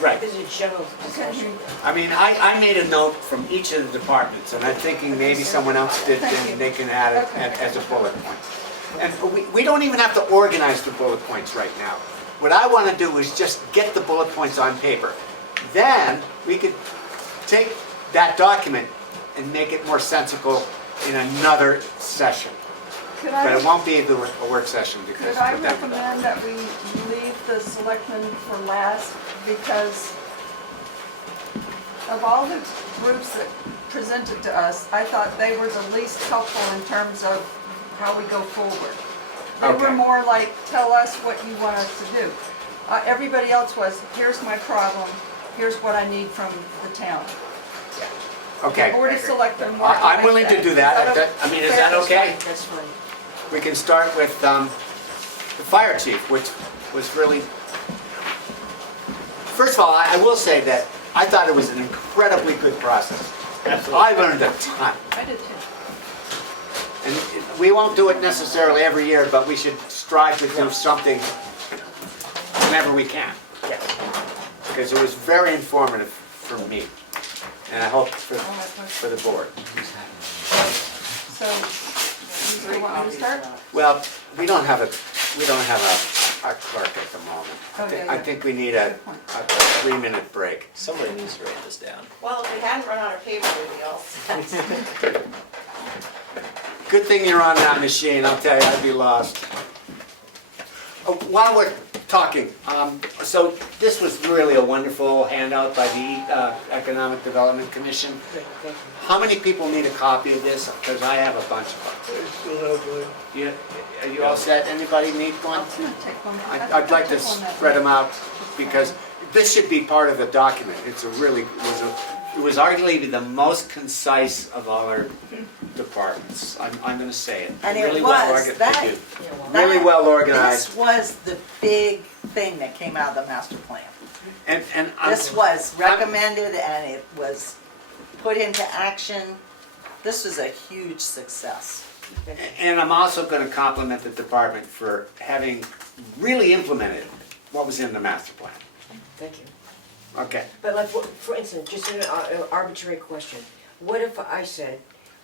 Right. This is a general discussion. I mean, I made a note from each of the departments, and I'm thinking maybe someone else did, Thank you. and they can add it as a bullet point. And we don't even have to organize the bullet points right now. What I want to do is just get the bullet points on paper. Then we could take that document and make it more sensible in another session. Could But it I, won't be a work session because could I of that. recommend that we leave the selectmen for last? Because of all the groups that presented to us, I thought they were the least helpful in terms of how we go forward. They were Okay. more like, tell us what you want us to do. Everybody else was, here's my problem, here's what I need from the town. Okay. Board of Selectmen walked I'm away willing with to do that. Is I mean, is fair? that okay? That's fine. We can start with the fire chief, which was really... First of all, I will say that I thought it was an incredibly good process. Absolutely. I learned a ton. I did too. And we won't do it necessarily every year, but we should strive to do something whenever we can. Yes. Because it was very informative for me. And I hope for the board. So, you want me to start? Well, we don't have a clerk at the moment. Oh, yeah, I yeah. think we need a Good point. 3-minute break. Somebody needs to write this down. Well, if it hadn't run out of paper, we'd be all set. Good thing you're on that machine, I'll tell you, I'd be lost. While we're talking, so this was really a wonderful handout by the Economic Development Commission. Great, thank you. How many people need a copy of this? Because I have a bunch of them. Are you all set? Anybody need one? I'm gonna take one. I'd like to spread them out because this should be part of the document. It was arguably the most concise of all our departments. I'm going to say it. And it Really well was, orga- that- thank you. Yeah, well, Really well organized. This was the big thing that came out of the master plan. And This was recommended and it was put into action. This was a huge success. And I'm also going to compliment the department for having really implemented what was in the master plan. Thank you. Okay. But like, for instance, just an arbitrary question. What if I said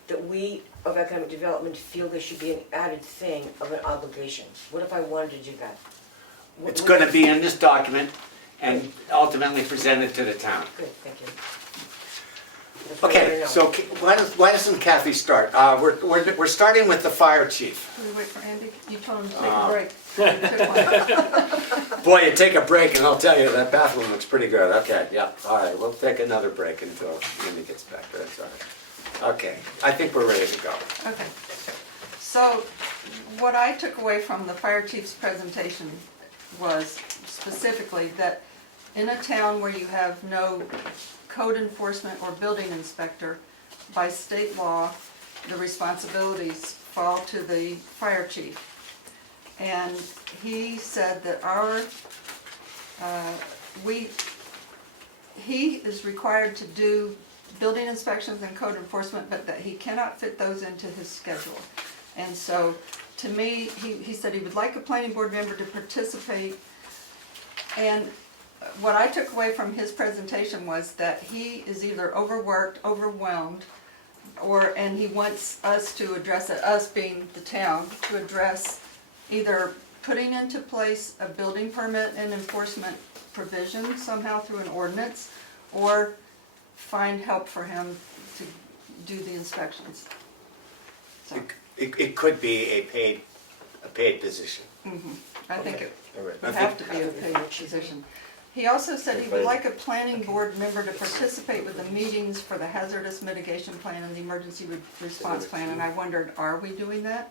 that we of economic development feel there should be an added thing of an obligation? What if I wanted to do that? It's going to be in this document and ultimately presented to the town. Good, thank you. That's what I Okay, know. so why doesn't Kathy start? We're starting with the fire chief. Should we wait for Andy? You told him to take a break. You took one. Boy, you take a break and I'll tell you, that bathroom looks pretty good. Okay, yeah, all right, we'll take another break until Andy gets back. That's all right. Okay, I think we're ready to go. Okay. So what I took away from the fire chief's presentation was specifically that in a town where you have no code enforcement or building inspector, by state law, the responsibilities fall to the fire chief. And he said that he is required to do building inspections and code enforcement, but that he cannot fit those into his schedule. And so, to me, he said he would like a planning board member to participate. And what I took away from his presentation was that he is either overworked, overwhelmed, and he wants us to address it, us being the town, to address either putting into place a building permit and enforcement provision somehow through an ordinance, or find help for him to do the inspections. So, It could be a paid position. I think it All right. would have to be a paid position. He also said he would like a planning board member to participate with the meetings for the hazardous mitigation plan and the emergency response plan, and I wondered, are we doing that?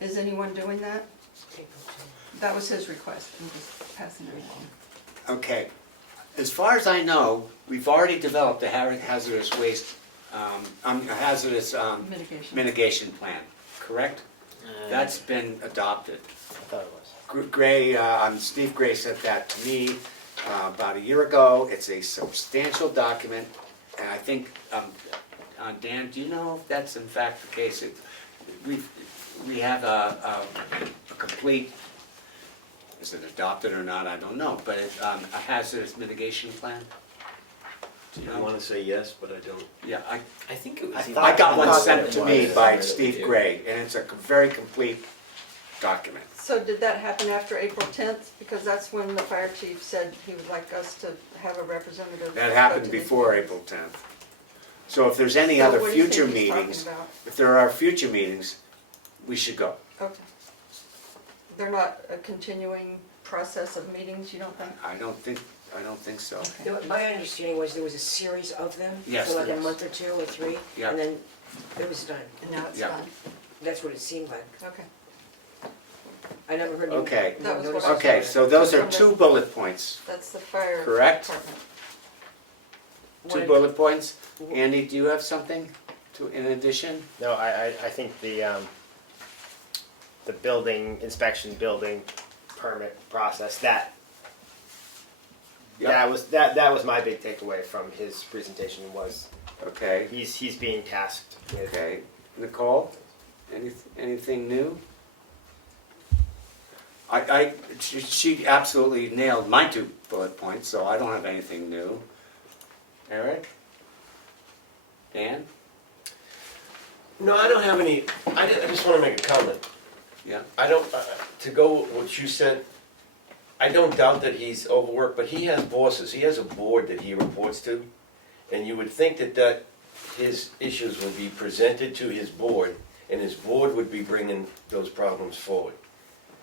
Is anyone doing that? That was his request, I'm just passing it along. Okay, as far as I know, we've already developed a hazardous waste, a hazardous Mitigation. mitigation plan, correct? That's been adopted. I thought it was. Gray, Steve Gray sent that to me about a year ago. It's a substantial document, and I think, Dan, do you know if that's in fact the case? We have a complete Is it adopted or not, I don't know, but it's a hazardous mitigation plan? Do you I know? wanna say yes, but I don't. Yeah, I think it was. I got one thought sent that to it me was. by Steve Gray, and it's a very complete document. So did that happen after April 10th? Because that's when the fire chief said he would like us to have a representative. That go happened to the before meeting. April 10th. So if there's any So other what do you future think he's talking meetings, about? if there are future meetings, we should go. Okay. They're not a continuing process of meetings, you don't think? I don't think so. My understanding was there was a series of them Yes, for like there a was. month or 2 or 3, Yeah. and then it was done. And now it's Yeah. done? That's what it seemed like. Okay. I never heard you. Okay. That was what notice I- of Okay, it. so those are 2 bullet points. That's the fire Correct. department. 2 What- bullet points. Andy, do you have something in addition? No, I think the building inspection, building permit process, that Yeah. was my big takeaway from his presentation was Okay, he's being tasked with. okay. Nichole, anything new? She absolutely nailed my 2 bullet points, so I don't have anything new. Eric? Dan? No, I don't have any, I just wanna make a comment. Yeah. I don't, to go with what you said, I don't doubt that he's overworked, but he has bosses, he has a board that he reports to. And you would think that his issues would be presented to his board, and his board would be bringing those problems forward.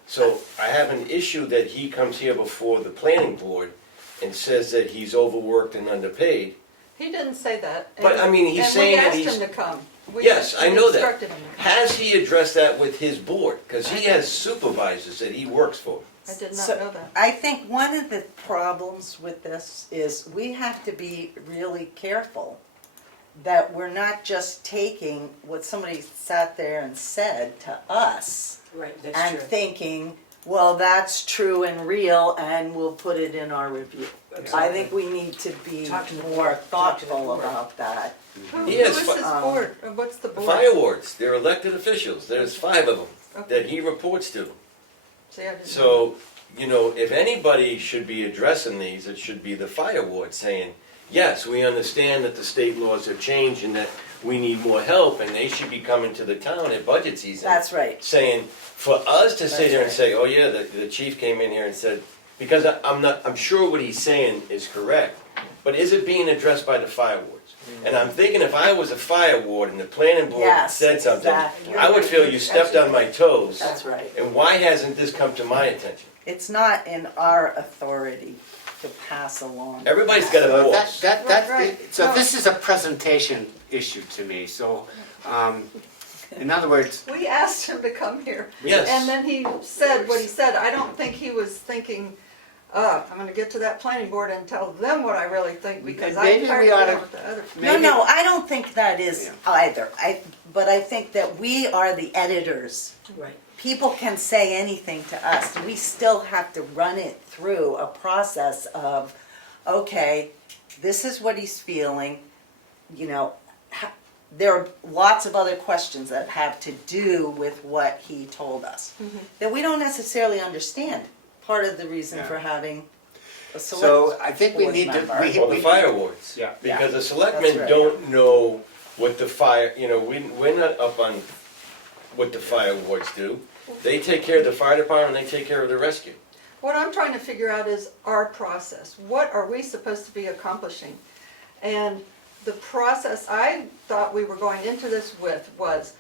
So I have an issue that he comes here before the planning board and says that he's overworked and underpaid. He didn't say that. But, I mean, he's saying that he's- And we asked him to come. We Yes, I know that. instructed him to come. Has he addressed that with his board? Because he has supervisors that he works for. I did not So- know that. I think one of the problems with this is we have to be really careful that we're not just taking what somebody sat there and said to us Right, that's and true. thinking, well, that's true and real and we'll put it in our review. I Exactly. think we need to be Talk to the more board. Talk to the thoughtful board. about that. Who He who has is fi- his board? What's the board? Fire wards, they're elected officials, there's 5 of them Okay. that he reports to. See, I didn't know. So, you know, if anybody should be addressing these, it should be the fire ward saying, yes, we understand that the state laws have changed and that we need more help, and they should be coming to the town at budget season. That's right. Saying, for us to sit That's here and right. say, oh yeah, the chief came in here and said, because I'm sure what he's saying is correct, but is it being addressed by the fire wards? And I'm thinking if I was a fire ward and the planning board Yes, said something, exactly. I would feel you stepped on my toes. That's right. And why hasn't this come to my attention? It's not in our authority to pass along. Everybody's got a So boss. Right. so No. this is a presentation issue to me, so, in other words, We asked him to come here. Yes. And then he said what he said. I don't think he was thinking, I'm gonna get to that planning board and tell them what I really think because Maybe I'm tired we of oughta- dealing with the other. No, I don't think that is Yeah. either. But I think that we are the editors. Right. People can say anything to us. We still have to run it through a process of, okay, this is what he's feeling. You know, there are lots of other questions that have to do with what he told us that we don't necessarily understand. Part of the reason Yeah. for having a select so I think we board need to, member. Well, the fire wards. Yeah. Because the That's selectmen right. don't know what the fire, you know, we're not up on what the fire wards do. They take care of the fire department, they take care of the rescue. What I'm trying to figure out is our process. What are we supposed to be accomplishing? And the process I thought we were going into this with was,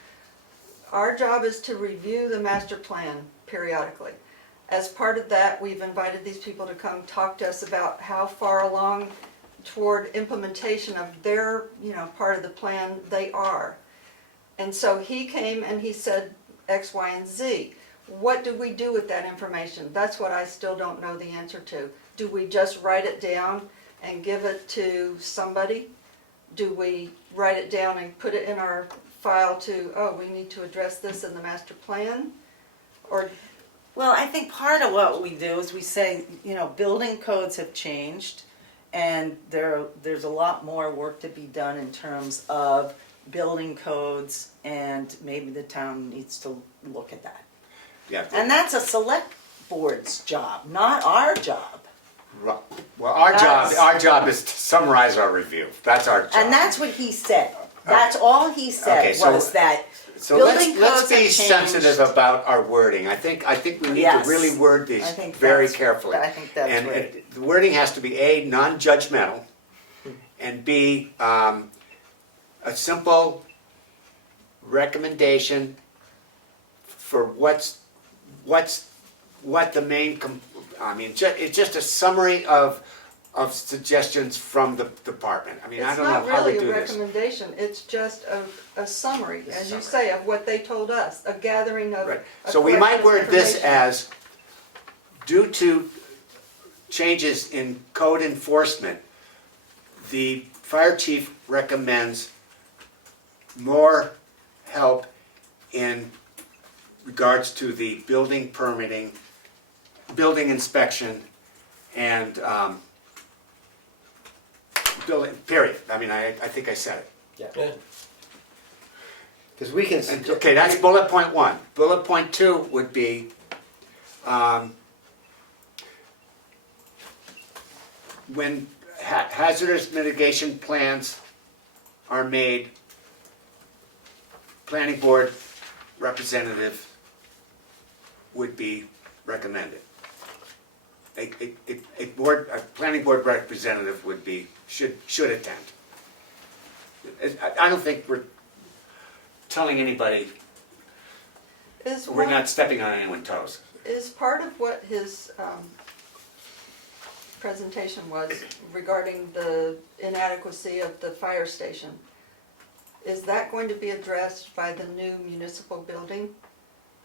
our job is to review the master plan periodically. As part of that, we've invited these people to come talk to us about how far along toward implementation of their, part of the plan they are. And so he came and he said X, Y, and Z. What do we do with that information? That's what I still don't know the answer to. Do we just write it down and give it to somebody? Do we write it down and put it in our file to, we need to address this in the master plan? Or, Well, I think part of what we do is we say, building codes have changed, and there's a lot more work to be done in terms of building codes, and maybe the town needs to look at that. yeah. And that's a select board's job, not our job. Well, our job is to summarize our review. That's our job. And that's what he said. That's all he said Okay, so- was that So building let's codes be have sensitive changed. about our wording. I think we need Yes. to really word these I think very that's- carefully. I think that's And right. the wording has to be A, non-judgmental, and B, a simple recommendation for what the main, it's just a summary of suggestions from the department. I mean, I don't know how we do It's not really a this. recommendation, it's just a summary, as you say, of what they told us, a gathering of. Right. a So we might collection of word this information. as, due to changes in code enforcement, the fire chief recommends more help in regards to the building permitting, building inspection, and building, period. I mean, I think I said it. Yeah. Because we can. Okay, that's bullet point 1. Bullet point 2 would be, when hazardous mitigation plans are made, planning board representative would be recommended. A planning board representative would be, should attend. I don't think we're telling anybody, Is we're one- not stepping on anyone's toes. Is part of what his presentation was regarding the inadequacy of the fire station, is that going to be addressed by the new municipal building?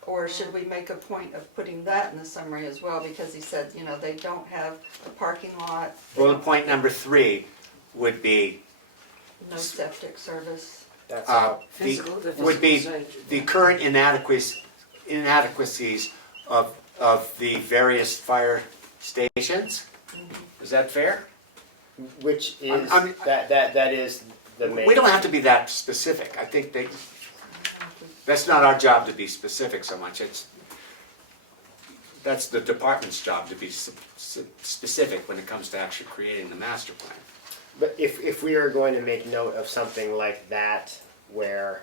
Or should we make a point of putting that in the summary as well? Because he said, they don't have a parking lot, they Bullet don't- point number 3 would be, no septic service. That's would be the current inadequacies of the various fire stations. Is that fair? which is I'm- that is the main. We don't have to be that specific. I think that's not our job to be specific so much. That's the department's job to be specific when it comes to actually creating the master plan. But if we are going to make note of something like that, where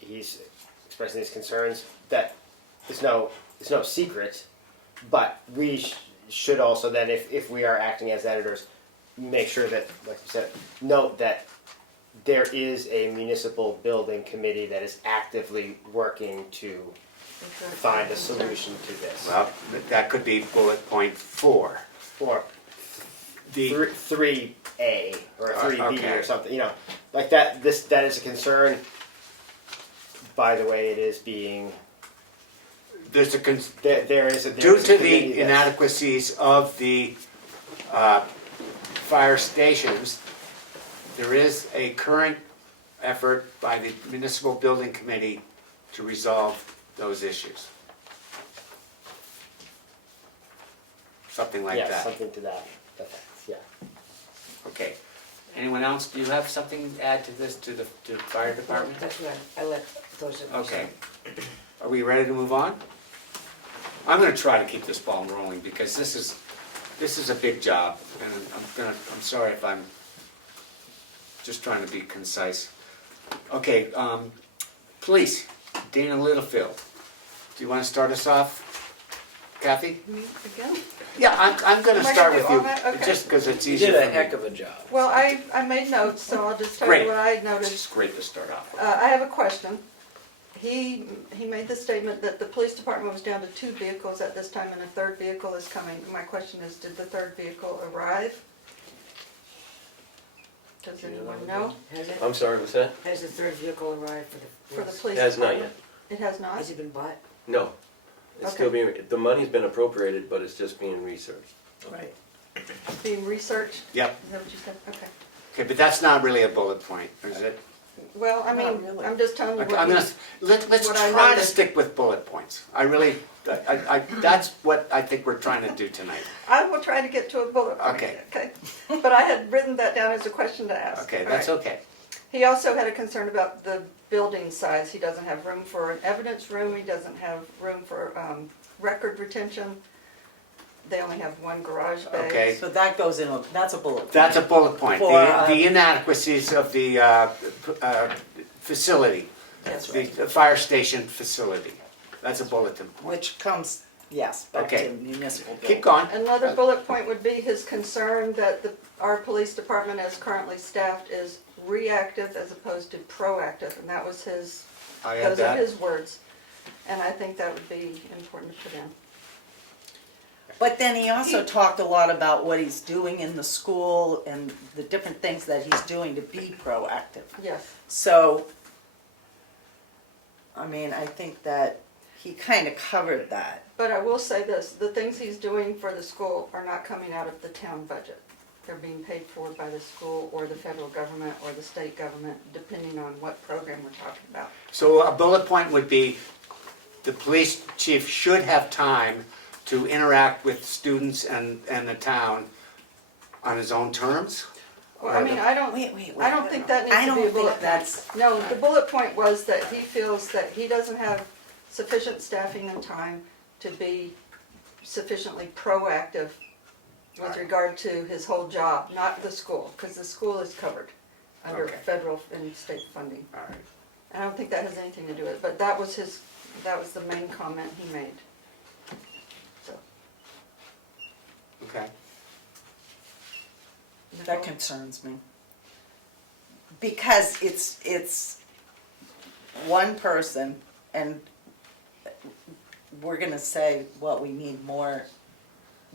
he's expressing his concerns, that it's no secret, but we should also then, if we are acting as editors, make sure that, like you said, note that there is a municipal building committee that is actively working to find a solution to this. Well, that could be bullet point 4. Or The 3A or 3B okay. or something, like that. That is a concern. By the way, it is being there's a there is a due there's a to committee the that's- inadequacies of the fire stations, there is a current effort by the municipal building committee to resolve those issues. Something like yeah, that. something to that effect. Yeah. Okay. Anyone else? Do you have something to add to this, to the fire department? That's what I let those of us. Okay. Are we ready to move on? I'm gonna try to keep this ball rolling because this is a big job, and I'm sorry if I'm just trying to be concise. Okay, police, Dana Littlefield. Do you wanna start us off, Kathy? Me again? Yeah, I'm gonna Am I start gonna with do you, all that? Okay. just because it's You easier did for a me. heck of a job. Well, I made notes, so I'll just tell Great. you what I It's noticed. just great to start off with. I have a question. He made the statement that the police department was down to 2 vehicles at this time and a 3rd vehicle is coming. My question is, did the 3rd vehicle arrive? Does anyone know? Has it? I'm sorry, what's that? Has the 3rd vehicle arrived For the police It has not department? It has not? Has it been bought? No. It's still being, the money's been appropriated, but it's just being researched. Right. Being researched? Yep, Is that what you said? Okay. okay, but that's not really a bullet point, is it? Well, I mean, Not really. I'm just telling you Okay, what I'm gonna, he- let's what I try to noticed. stick with bullet points. I really, that's what I think we're trying to do tonight. I will try to get to a bullet point. Okay. Okay. But I had written that down as a question to ask. Okay, All that's right. okay. He also had a concern about the building size. He doesn't have room for an evidence room, he doesn't have room for record retention. They only have one garage bay. Okay. So that goes in, that's a bullet point. That's a bullet point. For, The inadequacies of the facility, That's the right. fire station facility. That's a bulletin point. Which comes, yes, back Okay. to municipal building. Keep going. Another bullet point would be his concern that our police department as currently staffed is reactive as opposed to proactive, and that was his, I have those are that. his words. And I think that would be important to put in. But then he also talked a lot about what he's doing in the school and the different things that he's doing to be proactive. Yes. So, I mean, I think that he kind of covered that. But I will say this, the things he's doing for the school are not coming out of the town budget. They're being paid for by the school or the federal government or the state government, depending on what program we're talking about. So a bullet point would be, the police chief should have time to interact with students and the town on his own terms? Well, I mean, I don't think that needs I to be a don't bullet think that's. point. No, the bullet point was that he feels that he doesn't have sufficient staffing and time to be sufficiently proactive with Alright. regard to his whole job, not the school, because the school is covered under Okay. federal and state funding. All right. I don't think that has anything to do with it, but that was the main comment he made. So, Okay. That concerns me. Because it's one person and we're gonna say, what, we need more,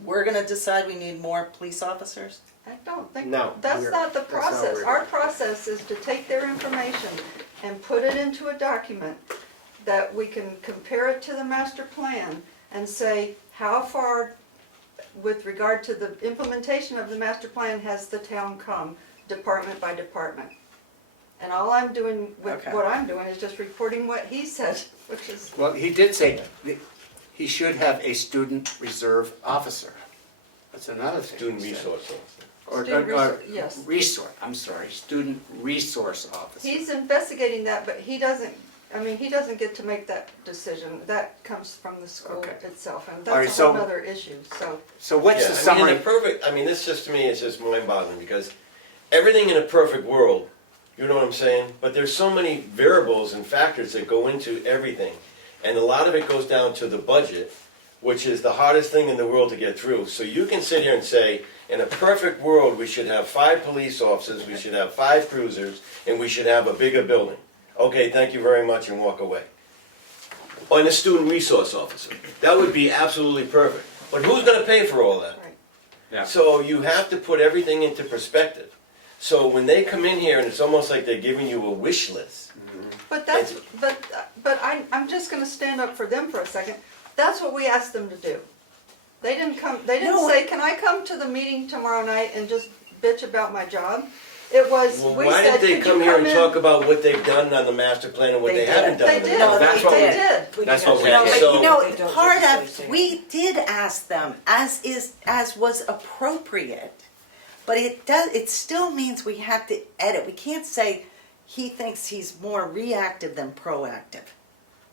we're gonna decide we need more police officers? I don't think, No, that's we're- not the that's not what process. we're Our doing. process is to take their information and put it into a document that we can compare it to the master plan and say, how far, with regard to the implementation of the master plan, has the town come, department by department? And all I'm doing with Okay. what I'm doing is just reporting what he said, which is, Well, he did say that he should have a student reserve officer. That's another thing. Student he said. resource officer. Or, Student or- resor- yes. Resource, I'm sorry, student resource officer. he's investigating that, but he doesn't get to make that decision. That comes from the school Okay. itself, and All right, that's a whole so- other issue, so. So what's Yeah, the I mean, summary? in a perfect, I mean, this just to me is just mind-boggling because everything in a perfect world, you know what I'm saying? But there's so many variables and factors that go into everything, and a lot of it goes down to the budget, which is the hardest thing in the world to get through. So you can sit here and say, in a perfect world, we should have 5 police officers, we should have 5 cruisers, and we should have a bigger building. Okay, thank you very much, and walk away. On a student resource officer, that would be absolutely perfect. But who's going to pay for all that? Right. Yeah. So you have to put everything into perspective. So when they come in here and it's almost like they're giving you a wish list. But that's, but I'm just gonna stand up for them for a second. That's what we asked them to do. They didn't No. say, can I come to the meeting tomorrow night and just bitch about my job? It was, Well, we why said, did they could you come here and in? talk about what they've done on the master plan and what They they did. haven't done? They on the did, No, that's what they we- did. That's what we Okay, No, but so- you know, They don't part necessarily of, say. we did ask them, as was appropriate, but it still means we have to edit. We can't say he thinks he's more reactive than proactive.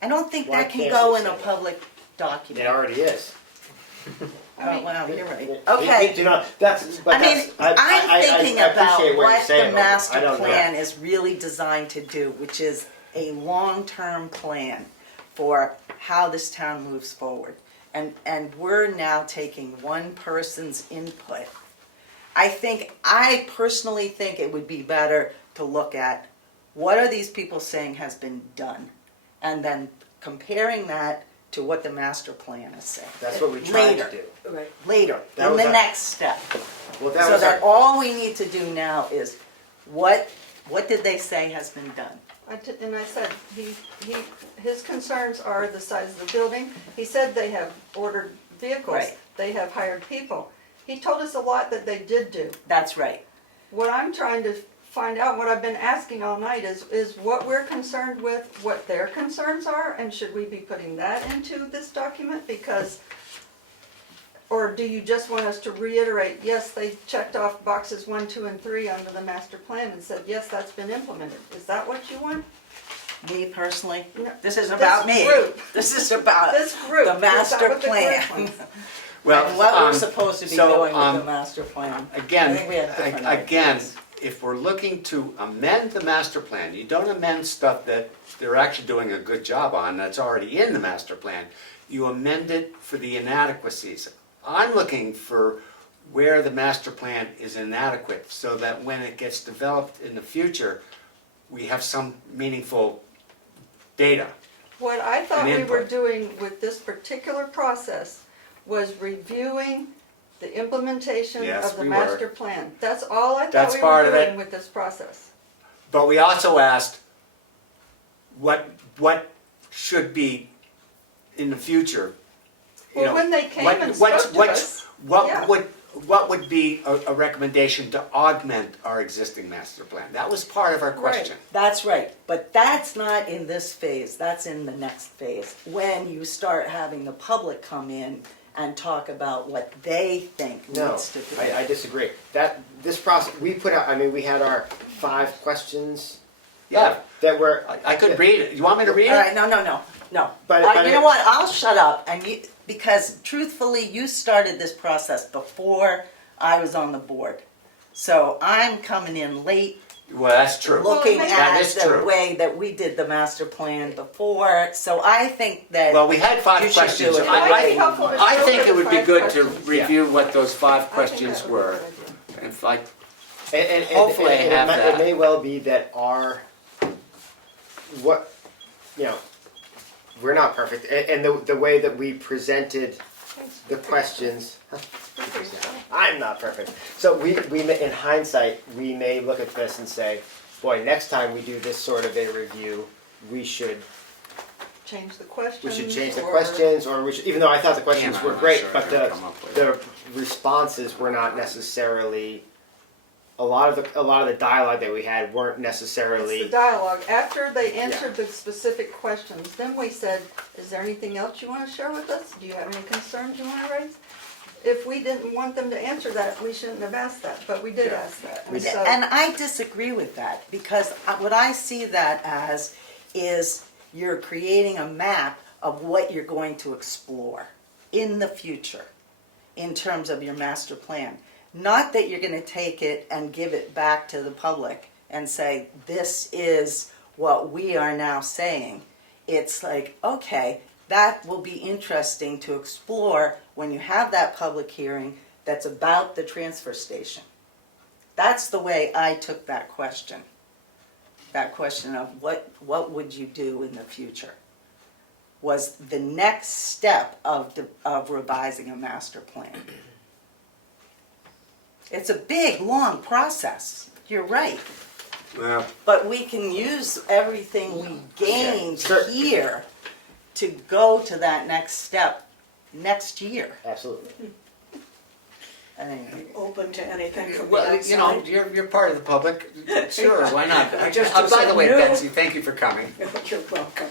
I don't think Why that can can't go we in a say that? public It document. already is. Oh, wow, you're right. You Okay. know, that's, but I mean, I'm thinking I about appreciate what you're what the saying, but I master don't know. plan is really designed to do, which is a long-term plan for how this town moves forward. And we're now taking one person's input. I personally think it would be better to look at what are these people saying has been done, and then comparing that to what the master plan is saying. That's what we tried Later. to do. Right. Later, That in was the our- next step. Well, that So was that our, all we need to do now is, what did they say has been done? And I said, his concerns are the size of the building. He said they have ordered vehicles. Right. They have hired people. He told us a lot that they did do. That's right. What I'm trying to find out, what I've been asking all night is what we're concerned with, what their concerns are, and should we be putting that into this document? Because Or do you just want us to reiterate, yes, they checked off boxes 1, 2, and 3 under the master plan and said, yes, that's been implemented? Is that what you want? Me personally, No, this is about this me. group. This is about This group. the is that master what the group plan. wants? Well, And what we're supposed to be so, doing with the master plan. I think we have different Again, ideas. if we're looking to amend the master plan, you don't amend stuff that they're actually doing a good job on, that's already in the master plan. You amend it for the inadequacies. I'm looking for where the master plan is inadequate, so that when it gets developed in the future, we have some meaningful data. What I thought An we were input. doing with this particular process was reviewing the implementation Yes, of the we were. master plan. That's all I thought That's we part were of it. doing with this process. But we also asked, what should be in the future? You Well, know, when they came what- and what's- spoke to what's- us, What yeah. would be a recommendation to augment our existing master plan? That was part of our question. That's right, but that's not in this phase, that's in the next phase. When you start having the public come in and talk about what they think No, needs to be. I disagree. This process, we put out, I mean, we had our 5 questions. Yeah. That were. I could read it. You want me to read All it? right, no. But You know what, I'll shut up, and you, because truthfully, you started this process before I was on the board. So I'm coming in late, Well, that's true. looking That at is the true. way that we did the master plan before, so I think that. Well, we had 5 You should questions. do it. It might be helpful to I show think them it would be 5 good to questions. review what those 5 I think questions that would be a were. good idea. If I, And Hopefully I have that. It may well be that our, we're not perfect, and the way that we presented the questions. I'm not perfect. So we may, in hindsight, we may look at this and say, boy, next time we do this sort of a review, we should Change the questions. change the or- questions, or we should, even though I thought the questions Yeah, were I'm not great, sure but I could come up with the responses were not necessarily. A lot of the dialogue that we had weren't It's necessarily. the dialogue. After they answered the specific questions, then we said, is there anything else you want to share with us? Do you have any concerns you want to raise? If we didn't want them to answer that, we shouldn't have asked that, but we did ask that. And so, And I disagree with that, because what I see that as is you're creating a map of what you're going to explore in the future in terms of your master plan. Not that you're gonna take it and give it back to the public and say, this is what we are now saying. It's like, okay, that will be interesting to explore when you have that public hearing that's about the transfer station. That's the way I took that question. That question of what would you do in the future? Was the next step of revising a master plan. It's a big, long process, you're right. well, But we can use everything we gained Sure. here to go to that next step next year. Absolutely. Anyway. Open to anything from the well, you know, outside. you're part of the public. Sure, why not? Just By as the a way, new- Betsy, thank you for coming. You're welcome.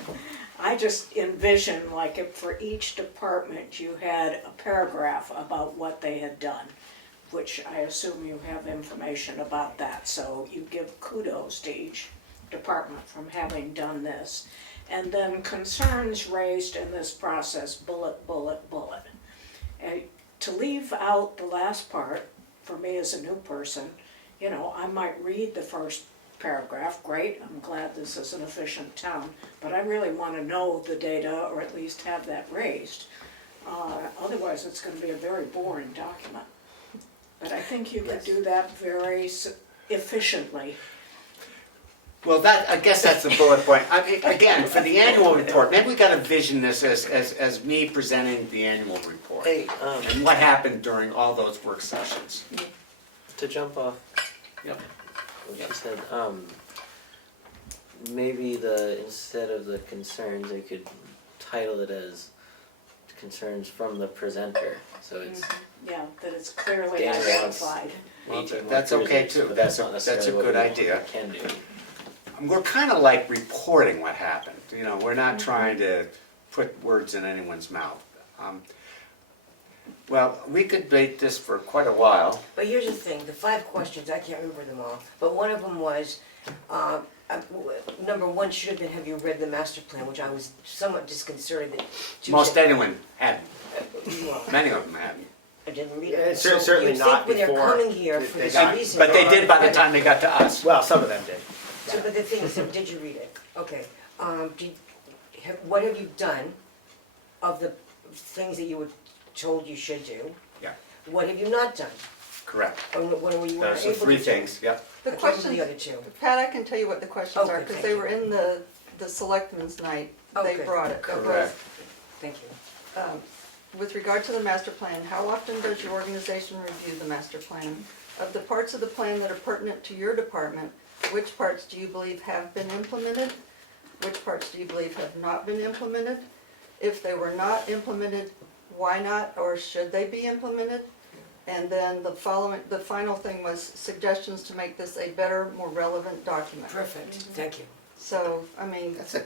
I just envision like if for each department you had a paragraph about what they had done, which I assume you have information about that, so you give kudos to each department from having done this. And then concerns raised in this process, bullet, bullet, bullet. And to leave out the last part, for me as a new person, I might read the first paragraph, great, I'm glad this is an efficient town, but I really want to know the data, or at least have that raised. Otherwise, it's going to be a very boring document. But I think you could do that very efficiently. Well, I guess that's the bullet point. I mean, again, for the annual report, maybe we gotta vision this as me presenting the annual report. Hey, And what happened during all those work sessions. to jump off Yep. what you said, maybe instead of the concerns, they could title it as concerns from the presenter, so it's. Yeah, that it's clearly Dan wants- identified. That's okay too. But That's not a necessarily what good we idea. Can do. We're kind of like reporting what happened, we're not trying to put words in anyone's mouth. Well, we could debate this for quite a while. But here's the thing, the 5 questions, I can't remember them all, but one of them was, number 1 should have been, have you read the master plan, which I was somewhat disconcerted that. Most anyone had, Well, many of them had. I didn't read Yeah, it. it's So certainly you'd not think when they're before coming here for they this got- reason. But they did by the time they got to us. Well, some of them did. So, but the thing is, so did you read it? Okay, what have you done of the things that you were told you should do? Yeah. What have you not done? Correct. Or what were you Those able are to do? 3 things, yep. The I can't remember questions, the other 2. Pat, I can tell you what the questions Okay, are, because thank they you. were in the selectmen's night, they Okay. brought it. It was, Correct. Thank you. With regard to the master plan, how often does your organization review the master plan? Of the parts of the plan that are pertinent to your department, which parts do you believe have been implemented? Which parts do you believe have not been implemented? If they were not implemented, why not, or should they be implemented? And then the final thing was suggestions to make this a better, more relevant document. Perfect, thank you. So, I mean, That's a,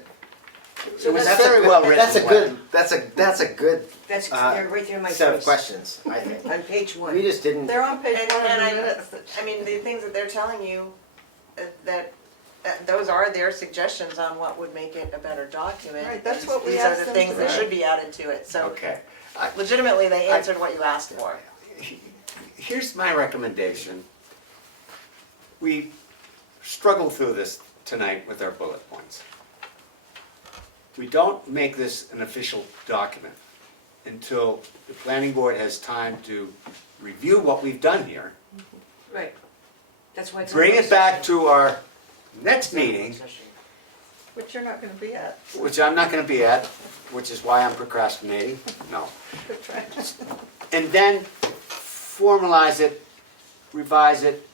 It was that's a very good- well written. That's a good, that's a good That's, they're right there in my set of face. questions, I think. On page 1. We just didn't, they're on page And, 1 of and the I, minutes. that- I mean, the things that they're telling you, that those are their suggestions on what would make it a better document. Right, that's what we These are asked the them things to that do. should be added to it, so Okay. legitimately, they answered what you asked for. Here's my recommendation. We struggled through this tonight with our bullet points. We don't make this an official document until the planning board has time to review what we've done here, Right. That's why it's. bring it back to our next meeting, Which you're not gonna be at. which I'm not gonna be at, which is why I'm procrastinating, no. Good try. And then formalize it, revise it,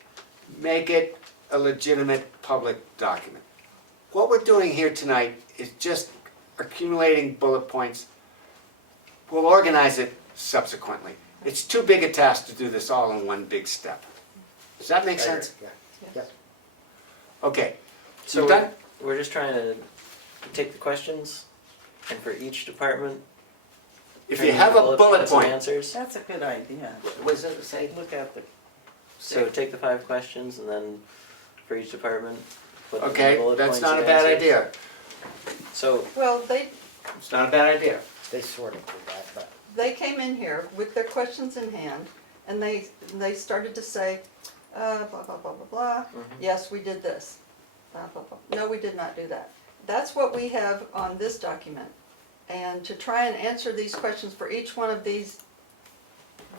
make it a legitimate public document. What we're doing here tonight is just accumulating bullet points. We'll organize it subsequently. It's too big a task to do this all in one big step. Does that make sense? yeah. Okay. So You done? we're just trying to take the questions, and for each department, If turn you in have a points bullet and point, answers. That's a good idea. what does it say? Look at the, So take the 5 questions, and then for each department, put them in Okay, bullet that's points not a and bad answers. idea. So Well, It's not a bad idea. They sort of did that, but. they came in here with their questions in hand, and they started to say, blah, blah, blah, blah, blah, yes, we did this. Blah, blah, blah. No, we did not do that. That's what we have on this document. And to try and answer these questions for each one of these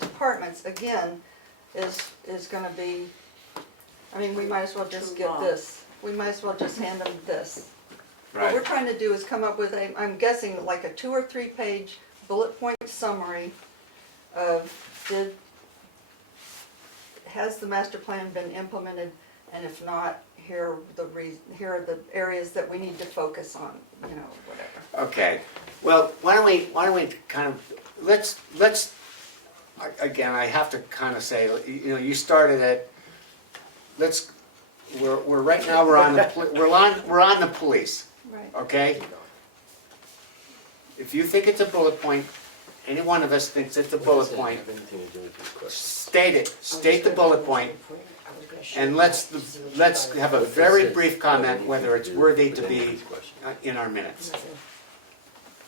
departments, again, is gonna be, I mean, we might as well just Too get long. this. We might as well just hand them this. What we're Right. trying to do is come up with a, I'm guessing, like a 2 or 3 page bullet point summary of has the master plan been implemented, and if not, here are the areas that we need to focus on, you know, whatever. Okay, well, why don't we kind of, let's, again, I have to kind of say, you know, you started it, we're right now, we're on the police, Right. okay? If you think it's a bullet point, any one of us thinks it's a What bullet does that point, have anything to do with these questions? state it, state the bullet point, and let's have a very brief comment whether it's worthy to be in our minutes.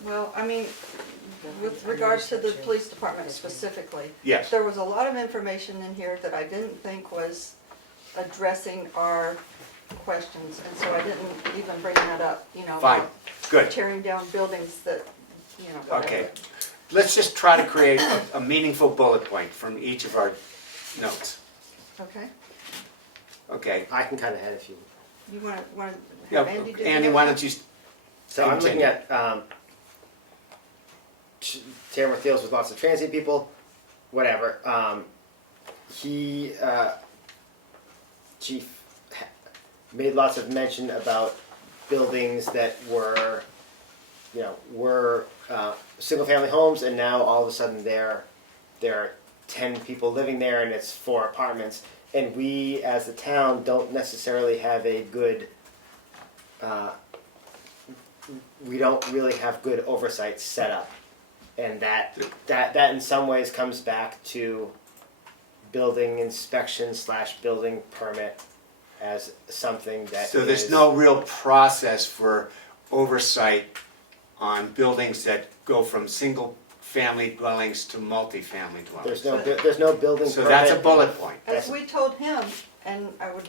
Well, I mean, with regards to the police department specifically, Yes, there was a lot of information in here that I didn't think was addressing our questions, and so I didn't even bring that up, you know. fine, about good. tearing down buildings that, you know, whatever. Okay, let's just try to create a meaningful bullet point from each of our notes, Okay, okay? I can kind of head if you. you want to Yeah, have Andy do that? Andy, why don't you, So I'm looking Continue. at, Tamworth deals with lots of transient people, whatever. Chief made lots of mention about buildings that were, single-family homes, and now all of a sudden there are 10 people living there, and it's 4 apartments. And we, as the town, don't necessarily have a good. We don't really have good oversight set up. And that in some ways comes back to building inspection / building permit as something that So there's is- no real process for oversight on buildings that go from single-family dwellings to multifamily dwellings. there's no building So permit. that's a bullet point. As we told him, and I would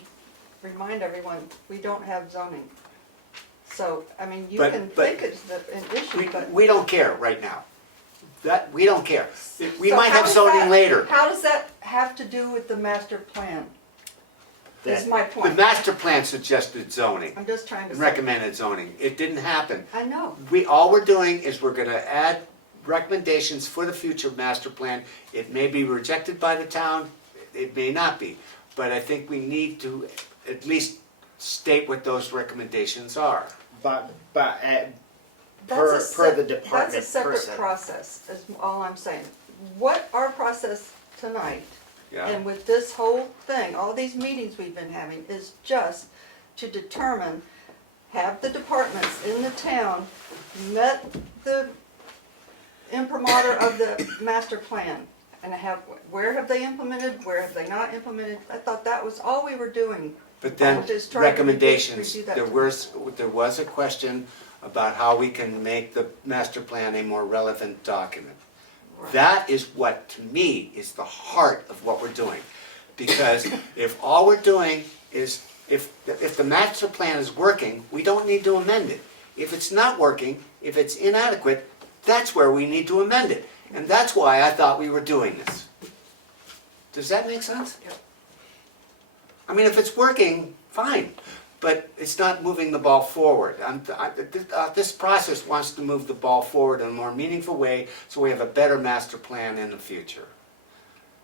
remind everyone, we don't have zoning. So, I mean, you But- can but think it's an issue, but. We don't care right now. We don't care. We So might how have does zoning that- later. How does that have to do with the master plan? Is That- my The point. master plan suggested zoning, I'm just trying to and say. recommended zoning. It didn't happen. I know. All we're doing is we're gonna add recommendations for the future master plan. It may be rejected by the town, it may not be. But I think we need to at least state what those recommendations are. But That's a per the sep- department That's a separate person. process, is all I'm saying. What our process tonight, Yeah. and with this whole thing, all these meetings we've been having, is just to determine, have the departments in the town met the imprimatur of the master plan? And where have they implemented, where have they not implemented? I thought that was all we were doing. But then I'm just trying to recommendations, redo that there was a question about how we can make the master plan a more relevant document. Right. That is what, to me, is the heart of what we're doing. Because if all we're doing is, if the master plan is working, we don't need to amend it. If it's not working, if it's inadequate, that's where we need to amend it. And that's why I thought we were doing this. Does that make sense? Yep. I mean, if it's working, fine, but it's not moving the ball forward. This process wants to move the ball forward in a more meaningful way so we have a better master plan in the future.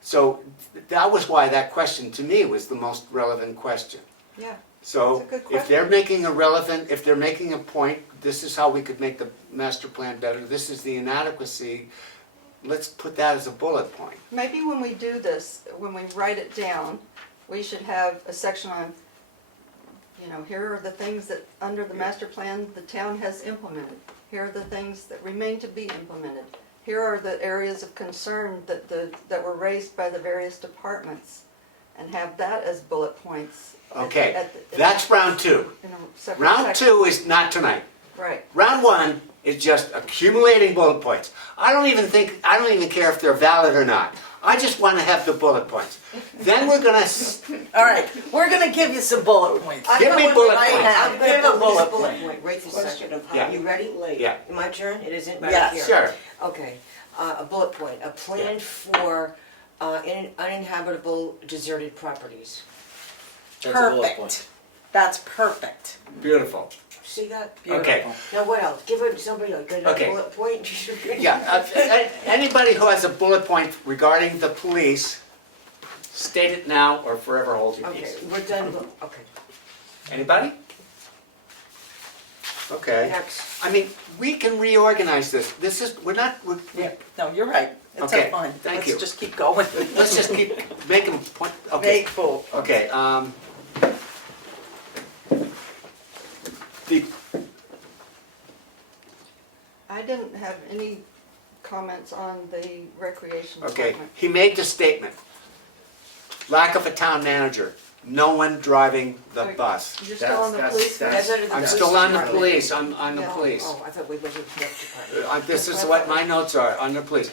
So that was why that question to me was the most relevant question. Yeah. So That's a good if they're question. if they're making a point, this is how we could make the master plan better, this is the inadequacy, let's put that as a bullet point. Maybe when we do this, when we write it down, we should have a section on, here are the things that, under the master plan, the town has implemented. Here are the things that remain to be implemented. Here are the areas of concern that were raised by the various departments, and have that as bullet points. Okay, that's round two. In a separate Round section. two is not tonight. Right. Round one is just accumulating bullet points. I don't even care if they're valid or not. I just want to have the bullet points. Then we're gonna, All right, we're gonna give you some bullet points. give me bullet right points. now. I'm Give gonna a go bullet with this bullet point. point right this Question second. of Yeah. how You ready? Yeah, My turn? It isn't right Yes. here. sure. Okay, a bullet point, a plan for uninhabitable deserted properties. That's a bullet point. Perfect. That's perfect. Beautiful. See that? Okay. Now what else? Give it somebody a good Okay. bullet point. Yeah, anybody who has a bullet point regarding the police, state it now or forever hold your Okay, peace. we're done. Okay, Anybody? Okay. next. I mean, we can reorganize this. Yeah, no, you're right. It's Okay, fine. thank you. Let's just keep going. Let's just keep making point, okay. Make full. Okay, the, I didn't have any comments on the recreation okay, department. he made the statement. Lack of a town manager, no one driving the Okay. bus. You're still on the police? That's under the I'm police still on the department. police, I'm on the Yeah. police. Oh, I thought we went to the health department. This is what my notes are, under police.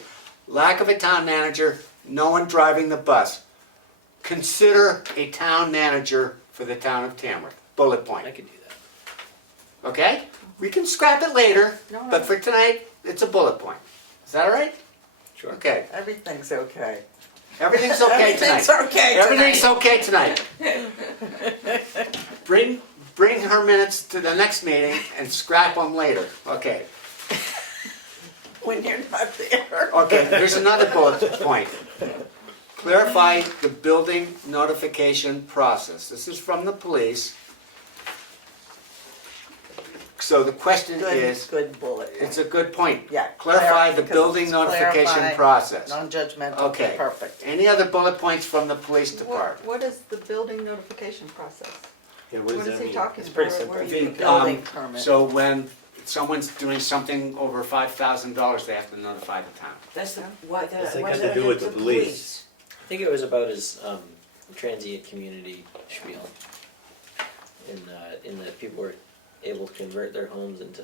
Lack of a town manager, no one driving the bus. Consider a town manager for the town of Tamworth, bullet I point, could do that. okay? We can scrap it later, No, no. but for tonight, it's a bullet point. Is that all right? Sure. Okay, Everything's okay. everything's okay tonight. Everything's okay tonight. Everything's okay tonight. Bring her minutes to the next meeting and scrap them later, okay? When you're not there. Okay, there's another bullet point. Clarify the building notification process. This is from the police. So the question is, Good bullet. it's a good point. Yeah. Clarify the because building it's notification clarify, process. Non-judgmental, Okay. perfect. Any other bullet points from the police department? What is the building notification process? Yeah, What is he talking about? It's pretty Or simple. where The, you- Building permit. So when someone's doing something over $5,000, they have to notify the town. That's the, why, That's why got is to that do with against the police. I think it was about his transient community spiel. In that people were able to convert their homes into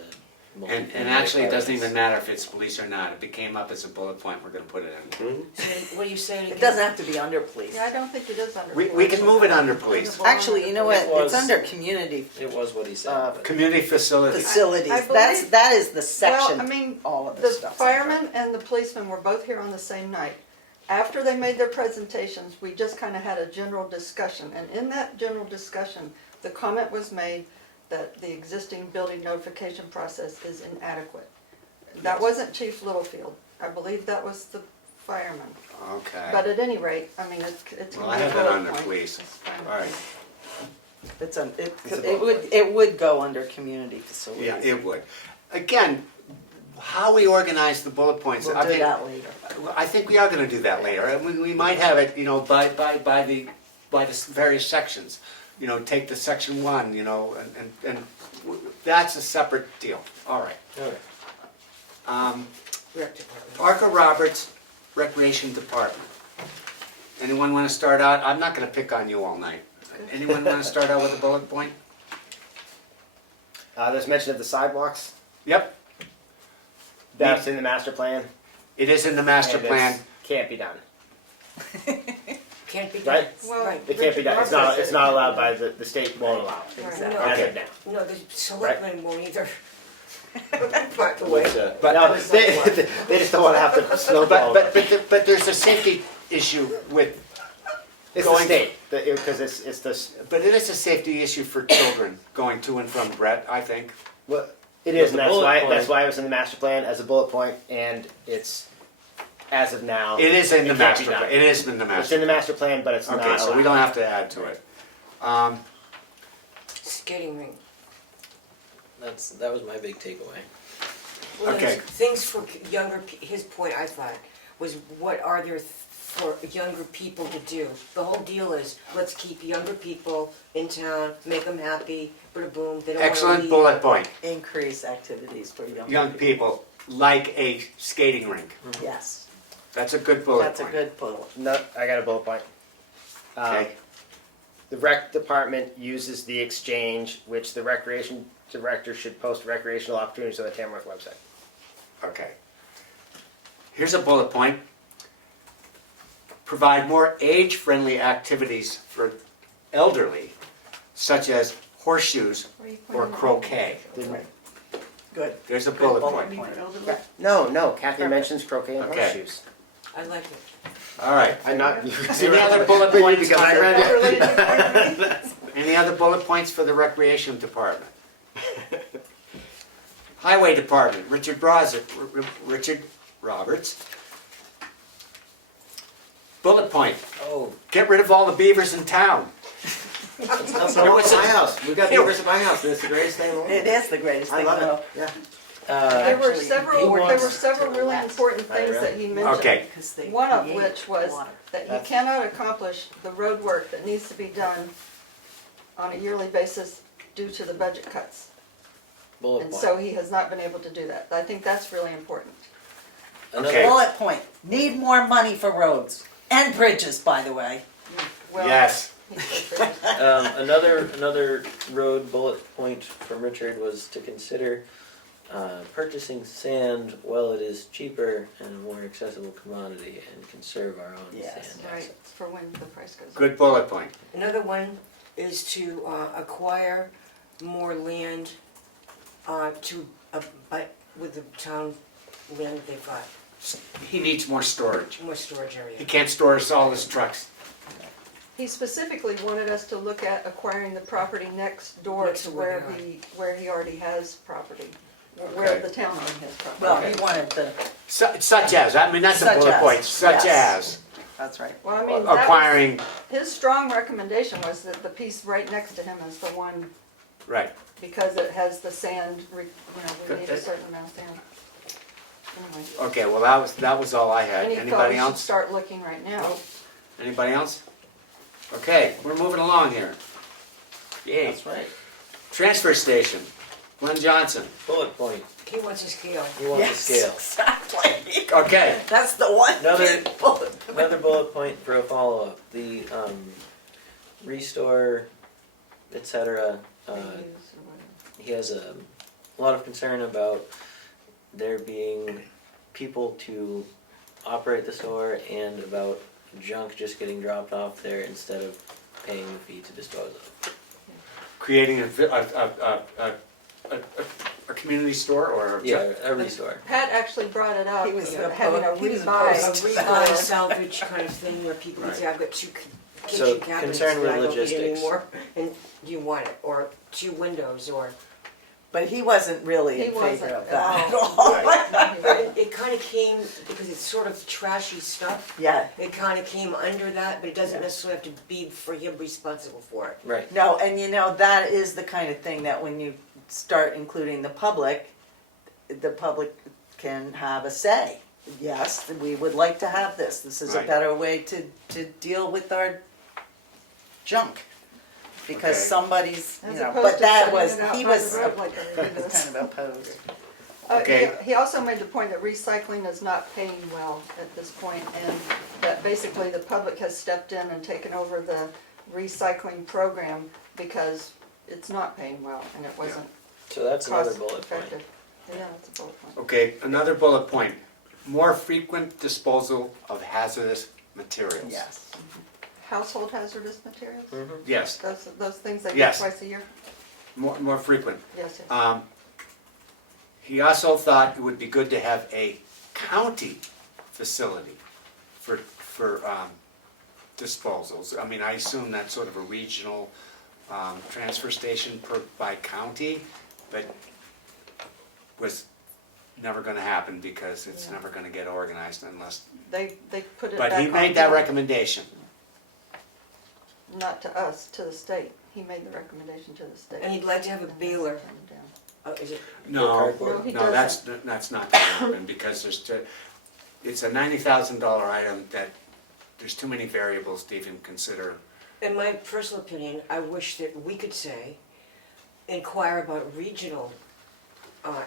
multi-family And actually, it doesn't apartments. even matter if it's police or not, if it came up as a bullet point, we're gonna put it in. Mhm. So what are you saying again? It doesn't have to be under police. Yeah, I don't think it is under. We can move it under police. Actually, you know what, It was- it's under community It was what he said. but- Community facilities. facilities, I believe- that is the Well, section, I mean, all of the this stuff. firemen and the policemen were both here on the same night. After they made their presentations, we just kind of had a general discussion, and in that general discussion, the comment was made that the existing building notification process is inadequate. That wasn't Chief Littlefield, I believe that was the fireman. Okay. But at any rate, I mean, it's. Well, I have that under police. It's fine. All right. It's a, It's a it would go under community facilities. Yeah, it would. Again, how we organize the bullet points. We'll I do mean, that later. I think we are gonna do that later, and we might have it, you know, by the various sections. You know, take the section 1, you know, and that's a separate deal. All right. Okay. Rec department. Parker Roberts, Recreation Department. Anyone wanna start out? I'm not gonna pick on you all night. Anyone wanna start out with a bullet point? There's mention of the sidewalks. Yep, That's in the master plan. it is in the master and plan. it's- Can't be done. Can't be done. Right? Well, Right. It can't be done. It's not allowed by the state won't allow it. Exactly. As Okay. of now. No, the selectmen won't either. By the way. What's that? But, No, they just don't wanna have to snowball. but there's a safety issue with, It's the going- state, because it's the, but it is a safety issue for children going to and from Brett, I think. well, it But is, the and that's bullet why, point- that's why it was in the master plan as a bullet point, and it's, as of now. It is in the It can't be master done. plan, it is in the It's master. in the master plan, but it's not Okay, so we allowed. don't have to add to it. Skating rink. That was my big takeaway. Well, Okay. there's things for younger, his point, I thought, was what are there for younger people to do? The whole deal is, let's keep younger people in town, make them happy, bada boom, they don't wanna Excellent leave. bullet point. Increase activities for Young people, like a skating rink. Yes, That's a good bullet that's a point. good bullet. No, I got a bullet point. Okay. The rec department uses the exchange, which the recreation director should post recreational opportunities on the Tamworth website. Okay. Here's a bullet point. Provide more age-friendly activities for elderly, such as horseshoes Where are you or putting it? croquet. Right. Good. There's a Good bullet bullet point. point. No, Kathy mentions croquet and Okay. horseshoes. I like it. All right. I'm not. Any other bullet points? Because I read it. Related to parking? Any other bullet points for the recreation department? Highway department, Richard Roberts. Bullet point, Oh, get rid of all the beavers in town. That's my house. We've got beavers at my house, and it's the greatest thing in the world. It is the greatest I thing. love though. it. Yeah. There were Actually, several, he there were wants several to really last. important Oh, things really? that he mentioned. Okay. Because they One of create which was water. that he That's- cannot accomplish the road work that needs to be done on a yearly basis due to the budget cuts. bullet And point. so he has not been able to do that. I think that's really important. Okay. Bullet point, need more money for roads and bridges, by the way. Well, Yes. Another road bullet point from Richard was to consider purchasing sand while it is cheaper and a more accessible commodity, and conserve our own Yes. sand Right, assets. for when the price goes up. Good bullet point. Another one is to acquire more land with the town land that they've got, He needs more storage. more storage area. He can't store us all his trucks. He specifically wanted us to look at acquiring the property next door Next to to where where he already has property, where Okay. the town already has property. Well, Okay. he wanted the, Such as, I mean, that's a Such bullet as, point, such yes. as that's right. Well, I mean, that was, acquiring, his strong recommendation was that the piece right next to him is the one, right. because it has the sand, we need a certain amount of sand. Anyway, Okay, well, that was all I had. and he thought Anybody we should else? start looking right now. Anybody else? Okay, we're moving along here. Yay. That's right. Transfer station. Glenn Johnson. Bullet point, He wants a scale. you want the Yes, scale. exactly. Okay, That's the one. Another- bullet. Another bullet point for a follow-up, the, restore, et cetera, he has a lot of concern about there being people to operate the store and about junk just getting dropped off there instead of paying the fee to dispose of. creating a community store or? Yeah, a restore. Pat actually brought it up, He was having a he was rebuy. opposed. A rebuy salvage kind of thing where people can say, I've got two So, kitchen cabinets concern with that I don't need logistics. anymore, and do you want it? Or 2 windows, or, But he wasn't really He in favor wasn't of at that at all. all. but it kind of came, because it's sort of trashy stuff, Yeah, it kind of came under that, but it doesn't necessarily have to be for him responsible for it. Right. no, and you know, that is the kind of thing that when you start including the public can have a say. Yes, we would like to have this. This is a Right. better way to deal with our junk. Because Okay. somebody's, you As know, opposed but to that setting was, it out he by was the road like everybody he was does. kind of opposed. Okay. He also made the point that recycling is not paying well at this point, and that basically the public has stepped in and taken over the recycling program because it's not paying well, and it wasn't So that's another cost bullet point. effective. Yeah, that's a bullet point. Okay, another bullet point, more frequent disposal of hazardous materials. Yes. Household hazardous materials? Yes, Those things they do Yes. twice a year? more frequent. Yes, yes. He also thought it would be good to have a county facility for disposals. I mean, I assume that's sort of a regional transfer station by county, but was never gonna happen because it's Yeah. never gonna get organized unless, They put it back but on. he made that them. recommendation. Not to us, to the state. He made the recommendation to the state. And he'd like to have a And that's baler. turned down. Oh, is it? No, cardboard? No, he no, that's not gonna happen because it's a $90,000 item that there's too many variables to even consider. In my personal opinion, I wish that we could say, inquire about regional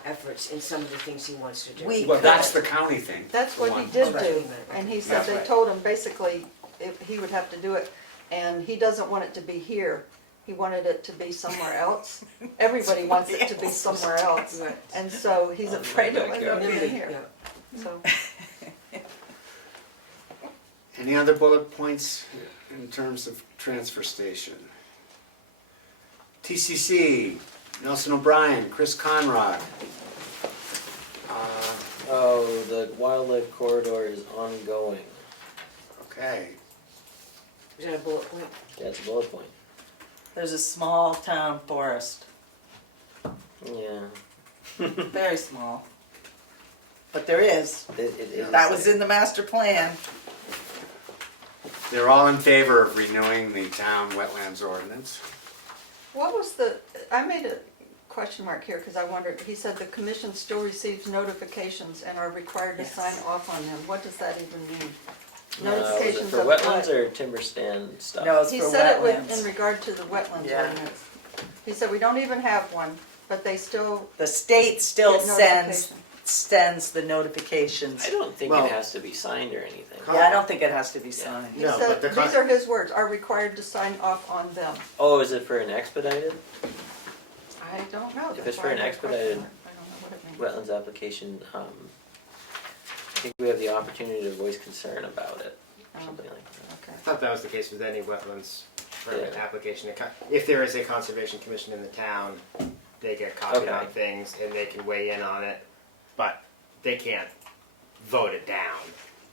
efforts in some of the things he wants to do. We- Well, that's the county thing. That's for what he one. did Right. do, and he said Yeah. they told him basically if he would have to do it, and he doesn't want it to be here. He wanted it to be somewhere else. Everybody wants it to be somewhere else, Right. and so he's Oh, afraid my it'll end up backyard. being here, Yeah. so. Any other bullet points in terms of transfer station? TCC, Nelson O'Brien, Chris Conrad. Oh, the wildlife corridor is ongoing. Okay, Is that a bullet point? That's a bullet point. There's a small town forest, Yeah. very small. But there is. It is. That was in the master plan. they're all in favor of renewing the town wetlands ordinance. What was I made a question mark here because I wondered, he said the commission still receives notifications and are required to Yes. sign off on them. What does that even mean? Was it Notifications for of wetlands what? or timber stand stuff? No, it's He for said it in wetlands. regard to the wetlands Yeah. ordinance. He said, we don't even have one, but they still The state still get sends notification. the notifications. I don't think Well- it has to be signed or anything. Yeah, I don't think it has to be signed. He No, said, but the these are his words, are required to sign off on them. Oh, is it for an expedited I don't know. If That's it's for why an I had a expedited question mark. I don't know what it means. wetlands application? I think we have the opportunity to voice concern about it, something like that. Okay. I thought that was the case with any wetlands permit Yeah. application. If there is a conservation commission in the town, they get copied Okay. on things and they can weigh in on it, but they can't vote it down.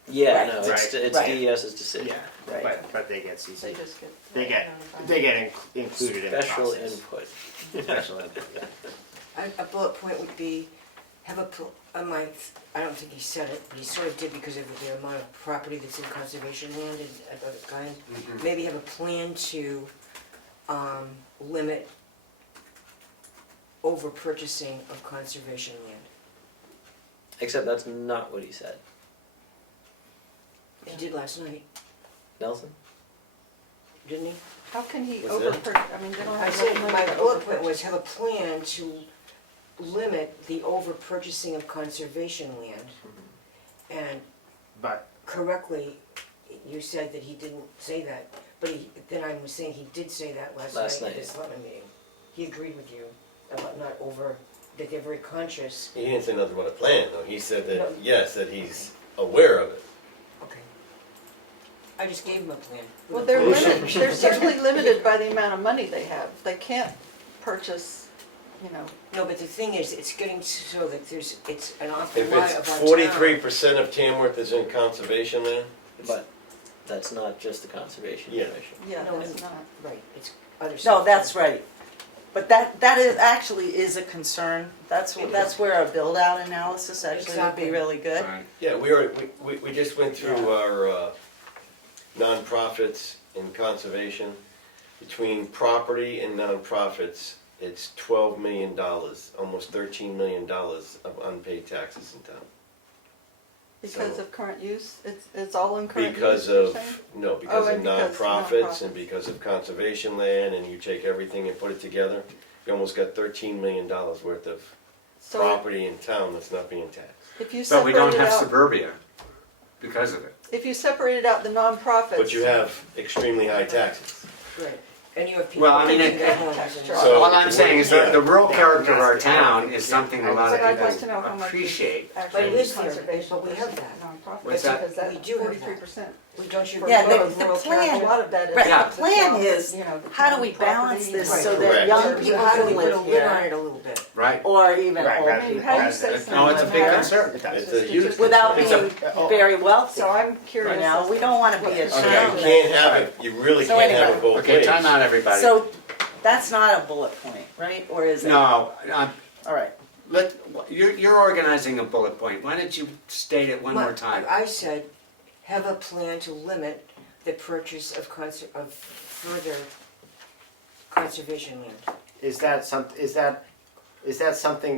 Yeah, Right. no, it's Right. it's Right. DES's decision. Yeah, Right. but they get They CC. just get. They get notified. included in the Special process. input. Special input, yeah. A bullet point would be, have I don't think he said it, but he sort of did because of the amount of property that's in conservation land and other kinds. Maybe have a plan to limit over purchasing of conservation land. Except that's not what he said. He did last night, Nelson? didn't he? How can he Was over, it? I mean, they don't I have said, enough money my to bullet over point was have a plan to limit the over-purchasing of conservation land. And But correctly, you said that he didn't say that, but then I was saying he did say that last night at the selectmen meeting. He agreed with you about not over, that they're very conscious. He didn't say nothing about a plan, though. He said No. that, yes, that he's aware of it. Okay. I just gave him a plan. Well, they're We should- limited, they're certainly limited by the amount of money they have. They can't purchase, you know, No, but the thing is, it's getting so that it's an awful If lot it's of our town. 43% of Tamworth is in conservation land, But that's not just the conservation Yeah. commission. yeah, No, that's it's not. Right, it's other stuff. No, that's right. But that is, actually is a concern. That's where a build-out analysis actually would Exactly. be really good. Right. yeah, we just went through our nonprofits in conservation. Between property and nonprofits, it's $12 million, almost $13 million of unpaid taxes in town. Because So- of current use? It's all in current use, Because you're of, saying? no, because of and because nonprofits and nonprofits. because of conservation land, and you take everything and put it together, you almost got $13 million worth of So property in town that's not being taxed. if you But we don't separated have out, suburbia because of it. if you separated out the nonprofits. But you have extremely high taxes. Right, and you have people Well, I mean, taking it- their homes and. So- All I'm saying is that the rural character of our Yeah. town is something a lot But I'd of like to know how people much appreciate. But actually it is is there, conservation but we have versus that. nonprofit. What's that? Because We do have that. 43%. We don't you? Yeah, agree? the rural plan- town, a lot of that is. Right, Yeah. the plan is, you know, the how do town we balance property this and- so that Correct. young So people how do can we put a live lid on here? it a little bit? Right. Or even Right, old right. I people mean, how do you can say live something No, it's a like big that? concern. it does. It's a huge without concern. being very wealthy. So I'm You curious. know, as we to don't wanna be what a percent Okay, town you of can't have it, you really So can't have anyway. it both Okay, ways. time out, everybody. So that's not a bullet point, right? Or is it? No, All right. you're organizing a bullet point. Why don't you state it one more time? I said, have a plan to limit the purchase of further conservation land. Is that something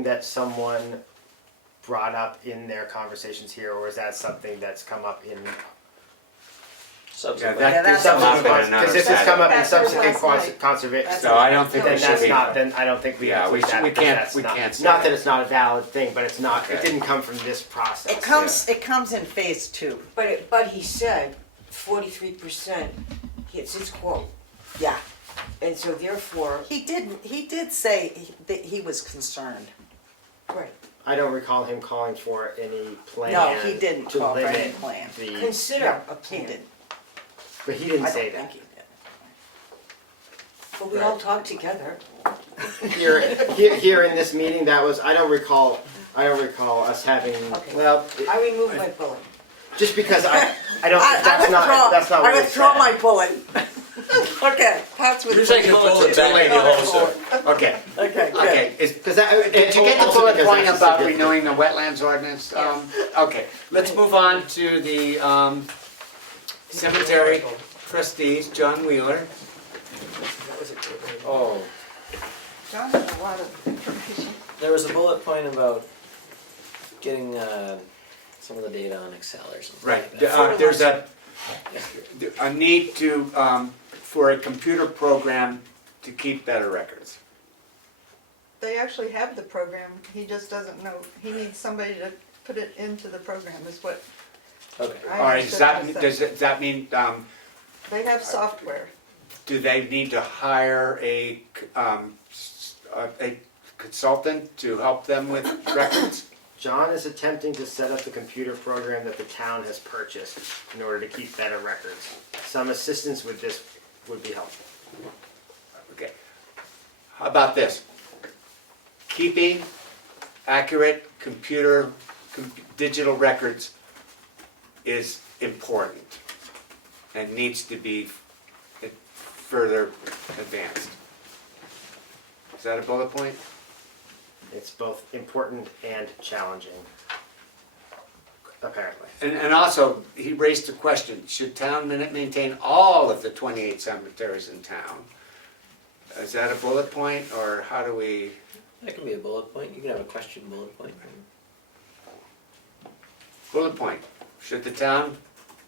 that someone brought up in their conversations here, or is that something that's come up in? Yeah, Subsequent. that did that's come up in Because another this has come up in That's what subsequent last night. conservation. So I don't think Then we should that's be. not, then I don't think we Yeah, we include that, we because can't, that's we not, can't say not that it's not a valid thing, but it's not, it Okay. didn't come from this process. It comes in phase 2. But he said 43%, it's his quote, Yeah. and so therefore, He did say that he was concerned. right, I don't recall him calling for any plan. No, he didn't to call for any limit plan. the- consider Yeah, a He plan. didn't. But he didn't I say don't that. think he did. But we all talk together. Here in this meeting, that was, I don't recall us having, Okay. Well, I removed my bullet. just because I don't, that's not what I it withdraw said. my bullet. Okay, Pat's with. You're taking a bullet back in your holster. okay, Okay, good. okay. Because that, Did you get the also bullet because point that's about significant. renewing the wetlands ordinance? Okay, let's move on to the cemetery trustees, John Wheeler. That was a good one. Oh, John has a lot of information. there was a bullet point about getting some of the data on Excel or something. Right, like that. there's a need to, for a computer program to keep better records. They actually have the program, he just doesn't know, he needs somebody to put it into the program, is what Okay. I All right, understood. does that mean, They have software. do they need to hire a consultant to help them with records? John is attempting to set up the computer program that the town has purchased in order to keep better records. Some assistance with this would be helpful. Okay. How about this? Keeping accurate digital records is important and needs to be further advanced. Is that a bullet point? It's both important and challenging, apparently. And also, he raised the question, should town maintain all of the 28 cemeteries in town? Is that a bullet point, or how do we? That can be a bullet point. You can have a question bullet point. Bullet point, should the town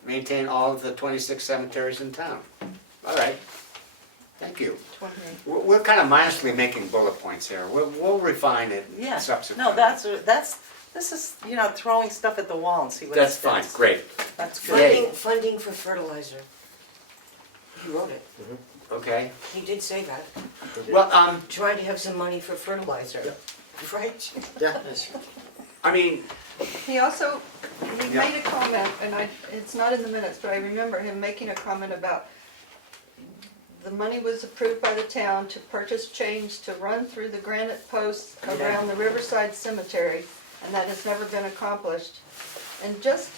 maintain all of the 26 cemeteries in town? All right, thank thank you. 28. We're kind of mindlessly making bullet points here. We'll refine it Yeah, subsequently. no, this is, throwing stuff at the wall and see what That's sticks. fine, great. That's good. Funding for fertilizer. He wrote it. Okay. He did say that. Well, Trying to have some money for fertilizer. Right? Yeah. I mean, He also, he Yeah. made a comment, and it's not in the minutes, but I remember him making a comment about the money was approved by the town to purchase chains to run through the granite posts around the Riverside Cemetery, and that has never been accomplished. And just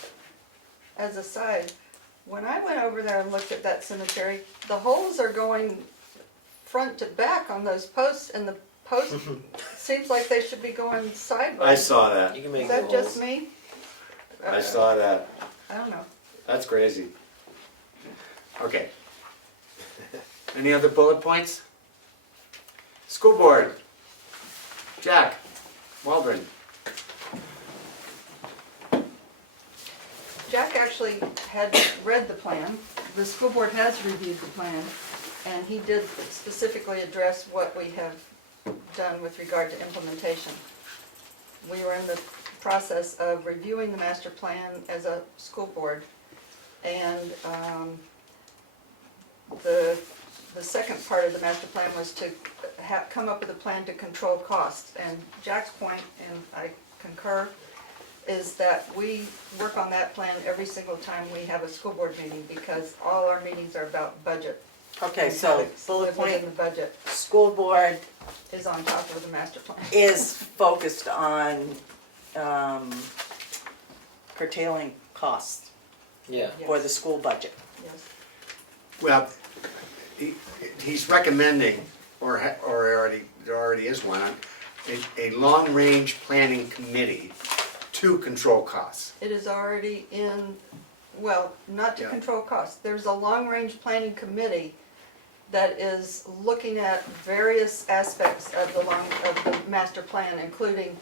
as a side, when I went over there and looked at that cemetery, the holes are going front to back on those posts, and the posts seems like they should be going sideways. saw that. You can make Is that new just holes. me? that. I don't know. That's crazy. okay. Any other bullet points? School board. Jack, Waldron. Jack actually had read the plan. The school board has reviewed the plan, and he did specifically address what we have done with regard to implementation. We were in the process of reviewing the master plan as a school board, and the second part of the master plan was to come up with a plan to control costs. And Jack's point, and I concur, is that we work on that plan every single time we have a school board meeting, because all our meetings are about budget. Okay, And so how to bullet live within point, the budget school board is on top of the master plan. is focused on curtailing costs Yeah. for the school budget. Yes. Well, he's recommending, or there already is one, a long-range planning committee to control costs. It is already in, well, not to Yeah. control costs. There's a long-range planning committee that is looking at various aspects of the master plan, including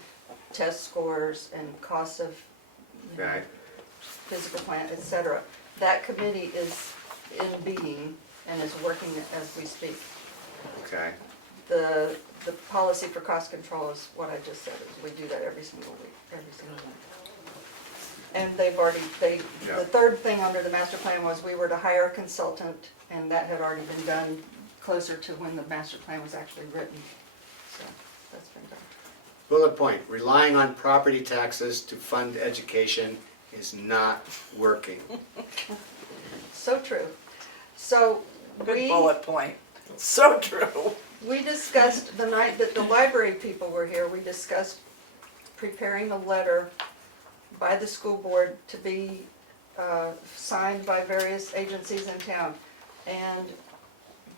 test scores and costs of Right. physical plant, et cetera. That committee is in being and is working as we speak. Okay. The policy for cost control is what I just said, is we do that every single week, every single week. And they've already, Yeah. the third thing under the master plan was we were to hire a consultant, and that had already been done closer to when the master plan was actually written. So, that's been done. Bullet point, relying on property taxes to fund education is not working. So true. So, Good bullet point. So true. we discussed, the night that the library people were here, we discussed preparing a letter by the school board to be signed by various agencies in town. And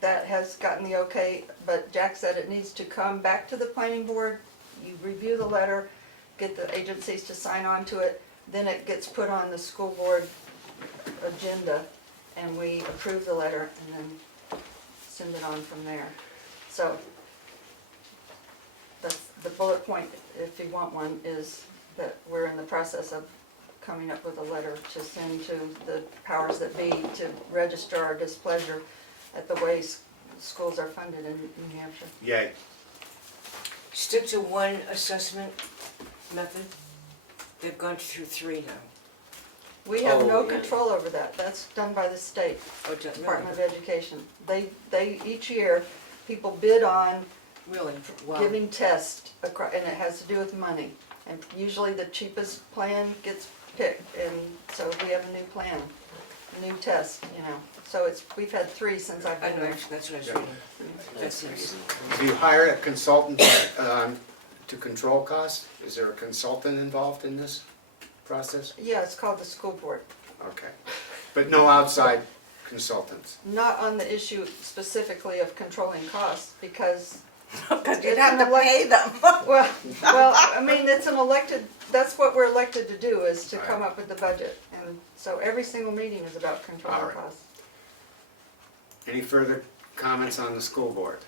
that has gotten the okay, but Jack said it needs to come back to the planning board. You review the letter, get the agencies to sign on to it, then it gets put on the school board agenda, and we approve the letter and then send it on from there. So that's the bullet point, if you want one, is that we're in the process of coming up with a letter to send to the powers that be to register our displeasure at the way schools are funded in New Hampshire. Yay. Stick to one assessment method. They've gone through 3 now. We have no Oh, yeah. control over that. That's done by the state Department of Education. They each year, people bid on Really? Wow. giving tests, and it has to do with money. And usually the cheapest plan gets picked, and so we have a new plan, a new test, So we've had 3 since I've I been know, there. that's what I was Yeah. reading. That's nice. Do you hire a consultant to control costs? Is there a consultant involved in this process? Yeah, it's called the school board. Okay. But no outside consultants? Not on the issue specifically of controlling costs, because, Because you'd have to pay them. well, I mean, it's an elected, that's what we're elected to do, is to come up with the budget. And so every single meeting is about All controlling right. costs. Any further comments on the school board?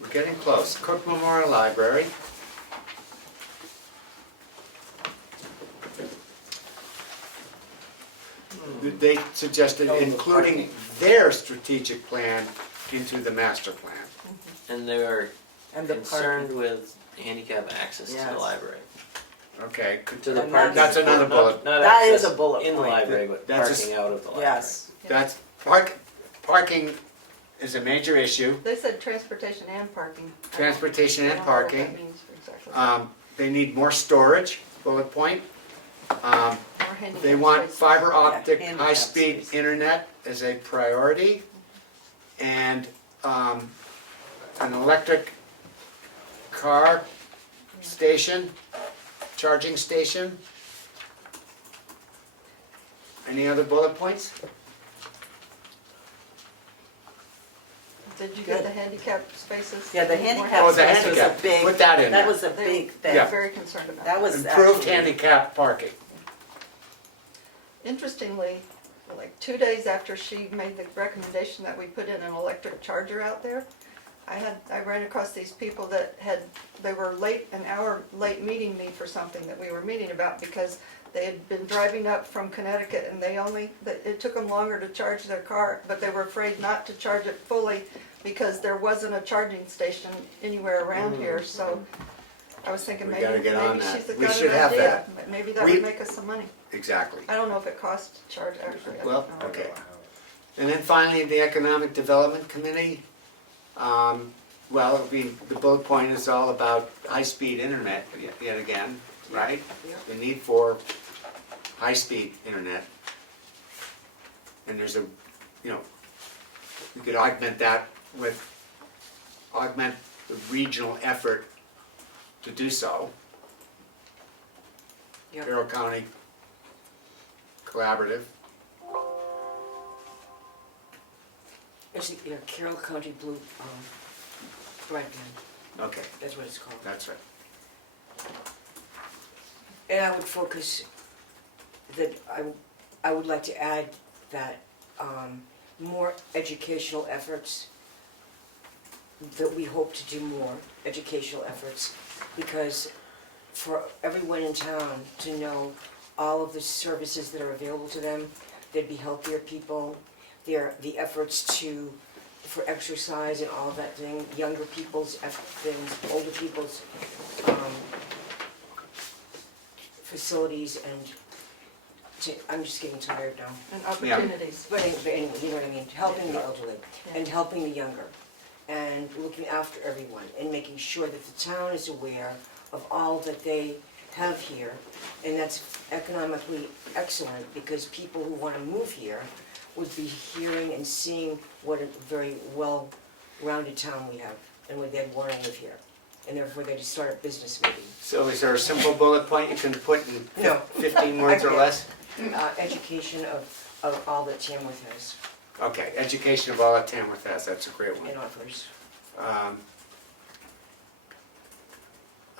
We're getting close. Cook Memorial Library. They suggested including their strategic plan into the master plan. And they are And the concerned parking. with handicap access to the Yes. library. Okay, To the And parking. that's another bullet. Not That is access a bullet in the point. library, but That's a parking out of the library. Yes, that's, parking is a major issue, They said transportation and parking. transportation I and don't know what that parking. means exactly. They need more storage, bullet point. More handicap They want spaces. fiber optic, handicap high-speed space. internet as a priority. And an electric car station, charging station. Any other bullet points? Did you Good. get the handicap spaces? yeah, the More handicap Oh, the space was a handicap. big, Put that in that there. was a They big were thing. Yeah. very concerned about That was Improved actually- handicap parking. Interestingly, like 2 days after she made the recommendation that we put in an electric charger out there, I ran across these people that they were late, an hour late meeting me for something that we were meeting about because they had been driving up from Connecticut and it took them longer to charge their car, but they were afraid not to charge it fully because there wasn't a charging station anywhere around here, so I was thinking We maybe gotta get on that. she's We got should an have idea. that. Maybe that We- would make us some money. Exactly. I don't know if it costs to charge actually. I don't Well, know. okay. And then finally, the Economic Development Committee. Well, the bullet point is all about high-speed internet yet again, right? Yeah. The need for high-speed internet. And there's you could augment that augment the regional effort to do so. Yep. Carroll County Collaborative. It's the Carroll County Blue Broadband, Okay, that's what it's called. that's right. And I would focus that I would like to add that more educational efforts, that we hope to do more educational efforts, because for everyone in town to know all of the services that are available to them, they'd be healthier people, the efforts for exercise and all of that thing, younger people's things, older people's facilities, and I'm just getting tired now. And opportunities. But anyway, you know what I mean, helping the elderly and Yeah. helping the younger and looking after everyone and making sure that the town is aware of all that they have here. And that's economically excellent because people who want to move here would be hearing and seeing what a very well-rounded town we have and would they'd want to live here. And therefore they'd start a business maybe. So is there a simple bullet point you can put in No. 15 words or I- less? Education of all that Tamworth has Okay, education of all that Tamworth has, that's a great one. and offers. I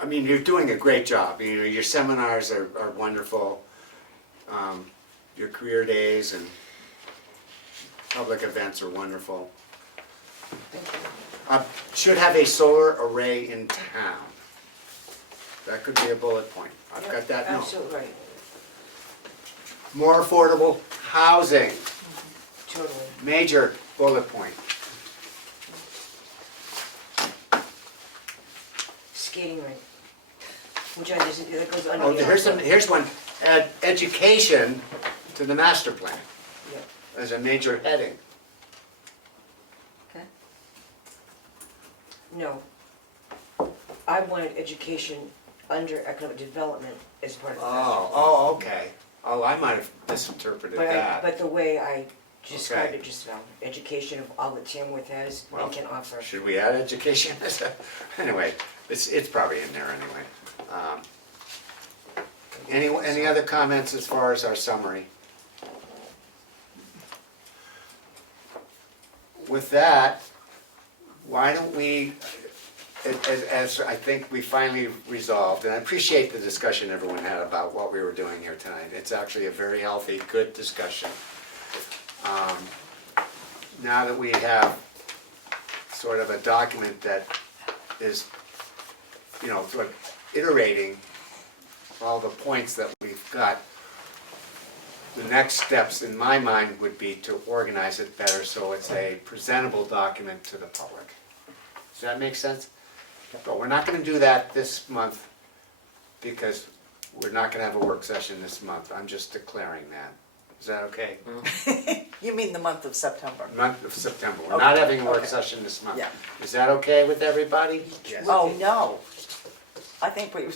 mean, you're doing a great job, your seminars are wonderful. Your career days and public events are wonderful. Should have a solar array in town. That could be a bullet point. I've got that note. Absolutely right, More affordable housing, totally. major bullet point. Skating rink, which I just, that goes under. Oh, the here's one, add education to the master plan Yeah. as a major heading. Okay. No. I wanted education under economic development as part of the master plan. Oh, okay. Oh, I might have misinterpreted But that. but the way I described Okay. it just now, education of all that Tamworth has Well, and can offer. Should we add education? Anyway, it's probably in there anyway. Any other comments as far as our summary? With that, why don't we, as I think we finally resolved, and I appreciate the discussion everyone had about what we were doing here tonight. It's actually a very healthy, good discussion. Now that we have sort of a document that is, sort of iterating all the points that we've got, the next steps in my mind would be to organize it better so it's a presentable document to the public. Does that make sense? But we're not gonna do that this month because we're not gonna have a work session this month. I'm just declaring that. Is that okay? You mean the month of September? Month of September. We're not Okay, having a work okay. session this month. Yeah. Is that okay with everybody? Yes. Oh, no. I think we,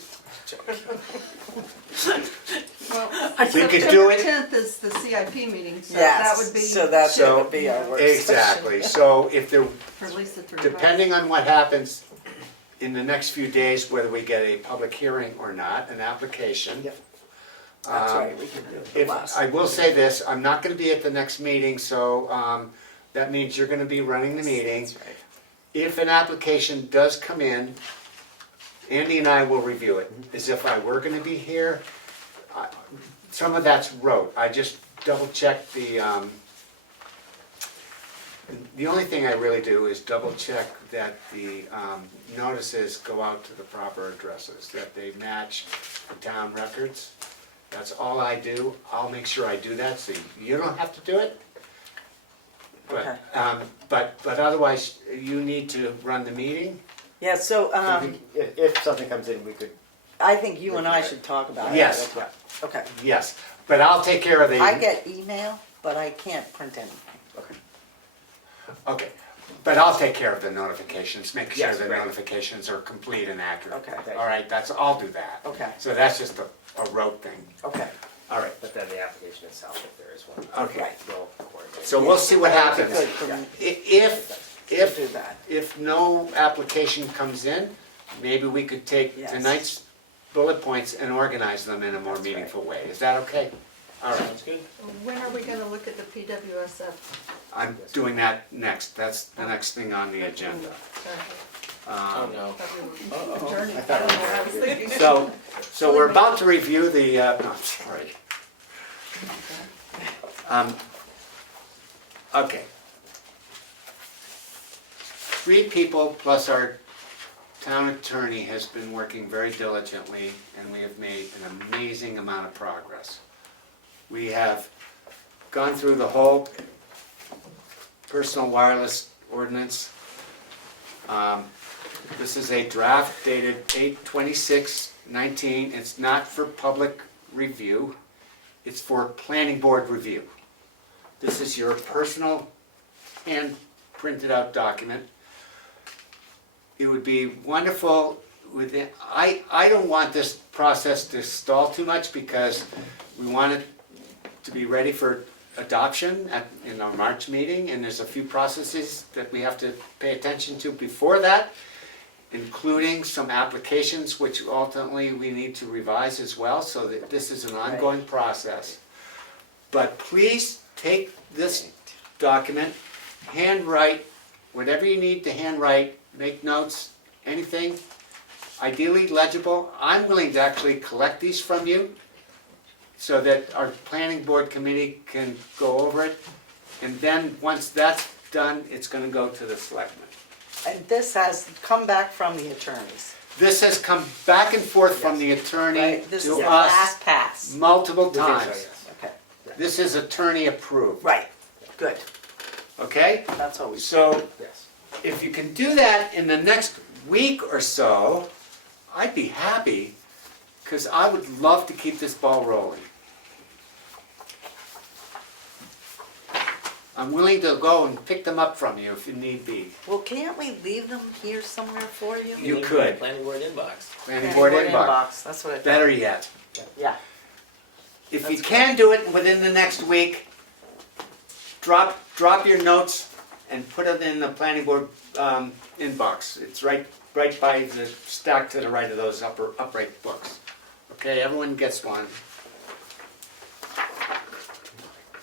Well, We could do it. September 10th is the CIP meeting, so that would be. yes, so that So- would be our work session. Exactly. So if there, For Lisa to revise. depending on what happens in the next few days, whether we get a public hearing or not, an application. Yep. That's um, right, we can do it the If, last. I will say this, I'm not gonna be at the next meeting, so, that means you're gonna be running the meeting. That's right. If an application does come in, Andy and I will review it, as if I were gonna be here. Some of that's rote, I just double check the only thing I really do is double check that the notices go out to the proper addresses, that they match the town records. That's all I do. I'll make sure I do that, so you don't have to do it. Okay. But otherwise, you need to run the meeting. Yeah, so, If something comes in, we could, I think you and I should talk about it. Yes. Okay. Yes, but I'll take care of the. I get email, but I can't print anything. Okay, but I'll take care of the notifications, make sure Yes, the right. notifications are complete and accurate. Okay. All right, I'll do that. Okay. So that's just a rote thing. Okay. All right, but then the application itself, if there is one. okay. We'll coordinate. So we'll see what happens. Good for me If, to do that. if no application comes in, maybe we could take Yes. tonight's bullet points and organize them in a more That's right. meaningful way. Is that okay? All right, Sounds good. When are we gonna look at the PWSF? I'm doing that next. That's the next thing on the agenda. Oh, no. Journey, I don't know what I was thinking. So we're about to review the, no, sorry. Okay. 3 people plus our town attorney has been working very diligently, and we have made an amazing amount of progress. We have gone through the whole personal wireless ordinance. This is a draft dated 8/26/19. It's not for public review. It's for planning board review. This is your personal hand printed out document. It would be wonderful within, I don't want this process to stall too much because we want it to be ready for adoption in our March meeting, and there's a few processes that we have to pay attention to before that, including some applications which ultimately we need to revise as well, so that this is an ongoing process. But please take this document, handwrite, whatever you need to handwrite, make notes, anything, ideally legible. I'm willing to actually collect these from you so that our planning board committee can go over it. And then, once that's done, it's gonna go to the selectmen. And this has come back from the attorneys, This has come back and forth from the attorney right? This is to the us last pass. multiple We think so, times. yes. Okay, This is attorney approved, right, good. okay? That's always. So, Yes. if you can do that in the next week or so, I'd be happy, because I would love to keep this ball rolling. I'm willing to go and pick them up from you if you need be. Well, can't we leave them here somewhere for you? You Leave could. the Planning board inbox. Planning board inbox. That's what I thought. Better yet. Yeah, If you That's can do it within the next week, drop your notes and put it in the planning board inbox. It's right by the stack to the right of those upright books. Okay, everyone gets one.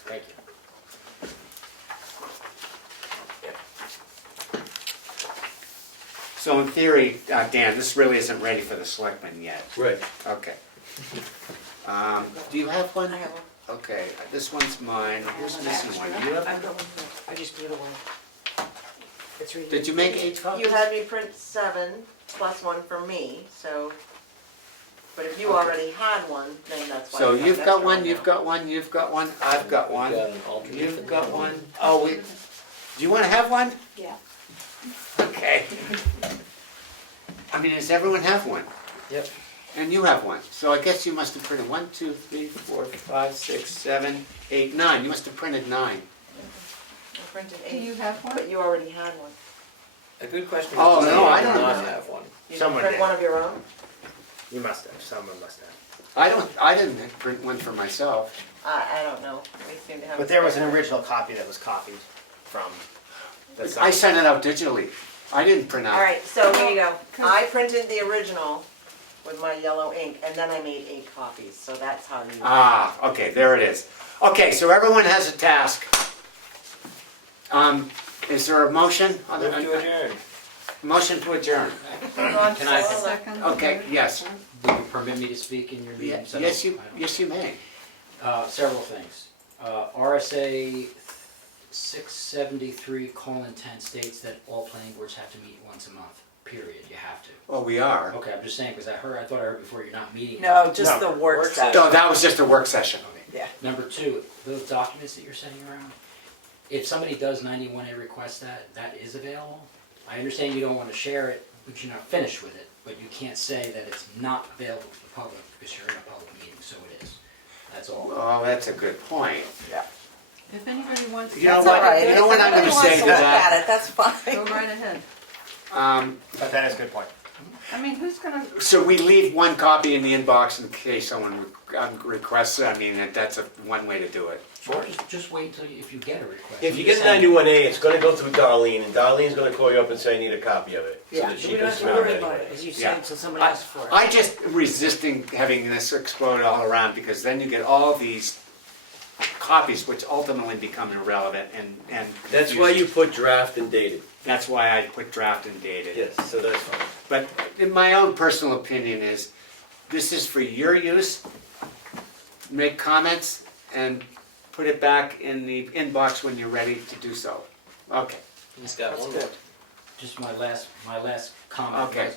Thank you. So in theory, Dan, this really isn't ready for the selectmen yet. Right. Okay. Do you have one? I have one. Okay, this one's mine. Who's missing one? Do you have I one? got one here. I just put it away. It's right here. Did you make 8 copies? You had me print 7 plus one for me, so But if you already had one, then that's why. So you have you've an got extra one, now. you've got one, you've got one, I've got one, We've got an alternate. you've got one. Oh, do you wanna have one? Yeah. Okay. I mean, does everyone have one? Yep. And you have one, so I guess you must have printed 1, 2, 3, 4, 5, 6, 7, 8, 9. You must have printed 9. I printed Do 8, you have one? but you already had one. A good question. Oh, is, no, do I you don't not know. have one. You didn't Someone print did. one of your own? You must have, someone must have. I didn't print one for myself. I don't know, we seem to have. But there was an original copy that was copied from the I site. sent it out digitally. I didn't print out. All right, so here you go. I printed the original with my yellow ink, and then I made 8 copies, so that's how you. Ah, okay, there it is. Okay, so everyone has a task. Is there a motion? Move to adjourn. Motion to adjourn. Can I second? Okay, yes. Will you permit me to speak in your meeting? So Yes, you, I don't- yes, you may. Several things. RSA 673:10 states that all planning boards have to meet once a month, period, you have to. Oh, we are. Okay, I'm just saying, because I thought I heard before you're not meeting. No, just No, the work work session. No, that was just a work session. Okay. Yeah. Number 2, those documents that you're sending around, if somebody does 91A request that is available. I understand you don't want to share it, but you're not finished with it, but you can't say that it's not available to the public because you're in a public meeting, so it is. That's all. Oh, that's a good point. If anybody wants. You know That's what? all right. You know what I'm gonna If somebody say to wants to look that? at it, that's Go fine. right ahead. But that is a good point. I mean, who's gonna, So we leave one copy in the inbox in case someone requests it. I mean, that's one way to do it. Or just wait till, if you get a request. If you I'm get just a saying- 91A, it's gonna go through Darlene, and Darlene's gonna call you up and say, I need a copy of it. So Yeah. that she We can don't have to submit worry it about anyway. it, as you Yeah. said, until somebody asks for it. I just resisting having this explode all around because then you get all these copies which ultimately become irrelevant and That's why you put draft and dated. That's why I put draft and dated. Yes, so that's fine. But in my own personal opinion is, this is for your use. Make comments and put it back in the inbox when you're ready to do so. Okay. He's got That's one good. more. Just my last comment Okay. was,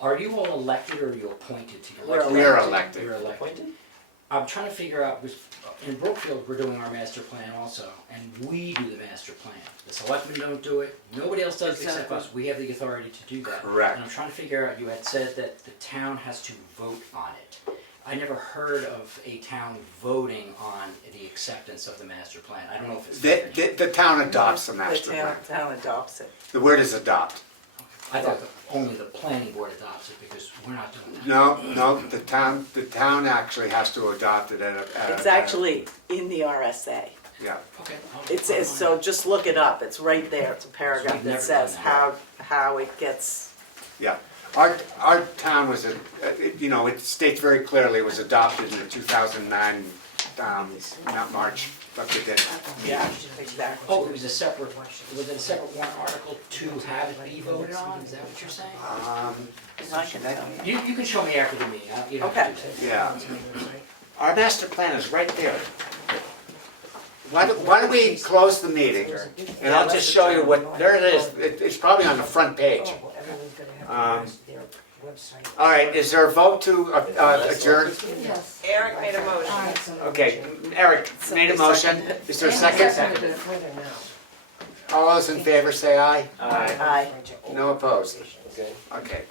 are you all elected or are you appointed to your? We're We are elected. You're elected. Appointed? I'm trying to figure out, because in Brookfield, we're doing our master plan also, and we do the master plan. The selectmen don't do it, nobody else does it except Exactly. us, we have the authority to do that. Correct. And I'm trying to figure out, you had said that the town has to vote on it. I never heard of a town voting on the acceptance of the master plan, I don't know if it's different. The town adopts the The master plan. town adopts it. The word is adopt. I thought only the planning board adopts it, because we're not doing that. No, the town actually has to adopt it at a. It's actually in the RSA. Yeah. Okay. So just look it up, it's right there, it's a paragraph We've never that says done how it gets, Yeah, our town was, it states very clearly it was adopted in the 2009, not March, but they did. yeah, exactly. Oh, was it a separate warrant article to have it be voted on, is that what you're saying? I can tell you. You can show me after the meeting, you don't have to do that. Yeah. Our master plan is right there. Why don't we close the meeting, and I'll just show you what, there it is, it's probably on the front page. Everyone's gonna have to Um, use their website. All right, is there a vote to adjourn? yes. Eric made a motion. Okay, Eric made a motion, is there a second? Further now. All those in favor say aye. Aye. No opposed. Okay. Okay.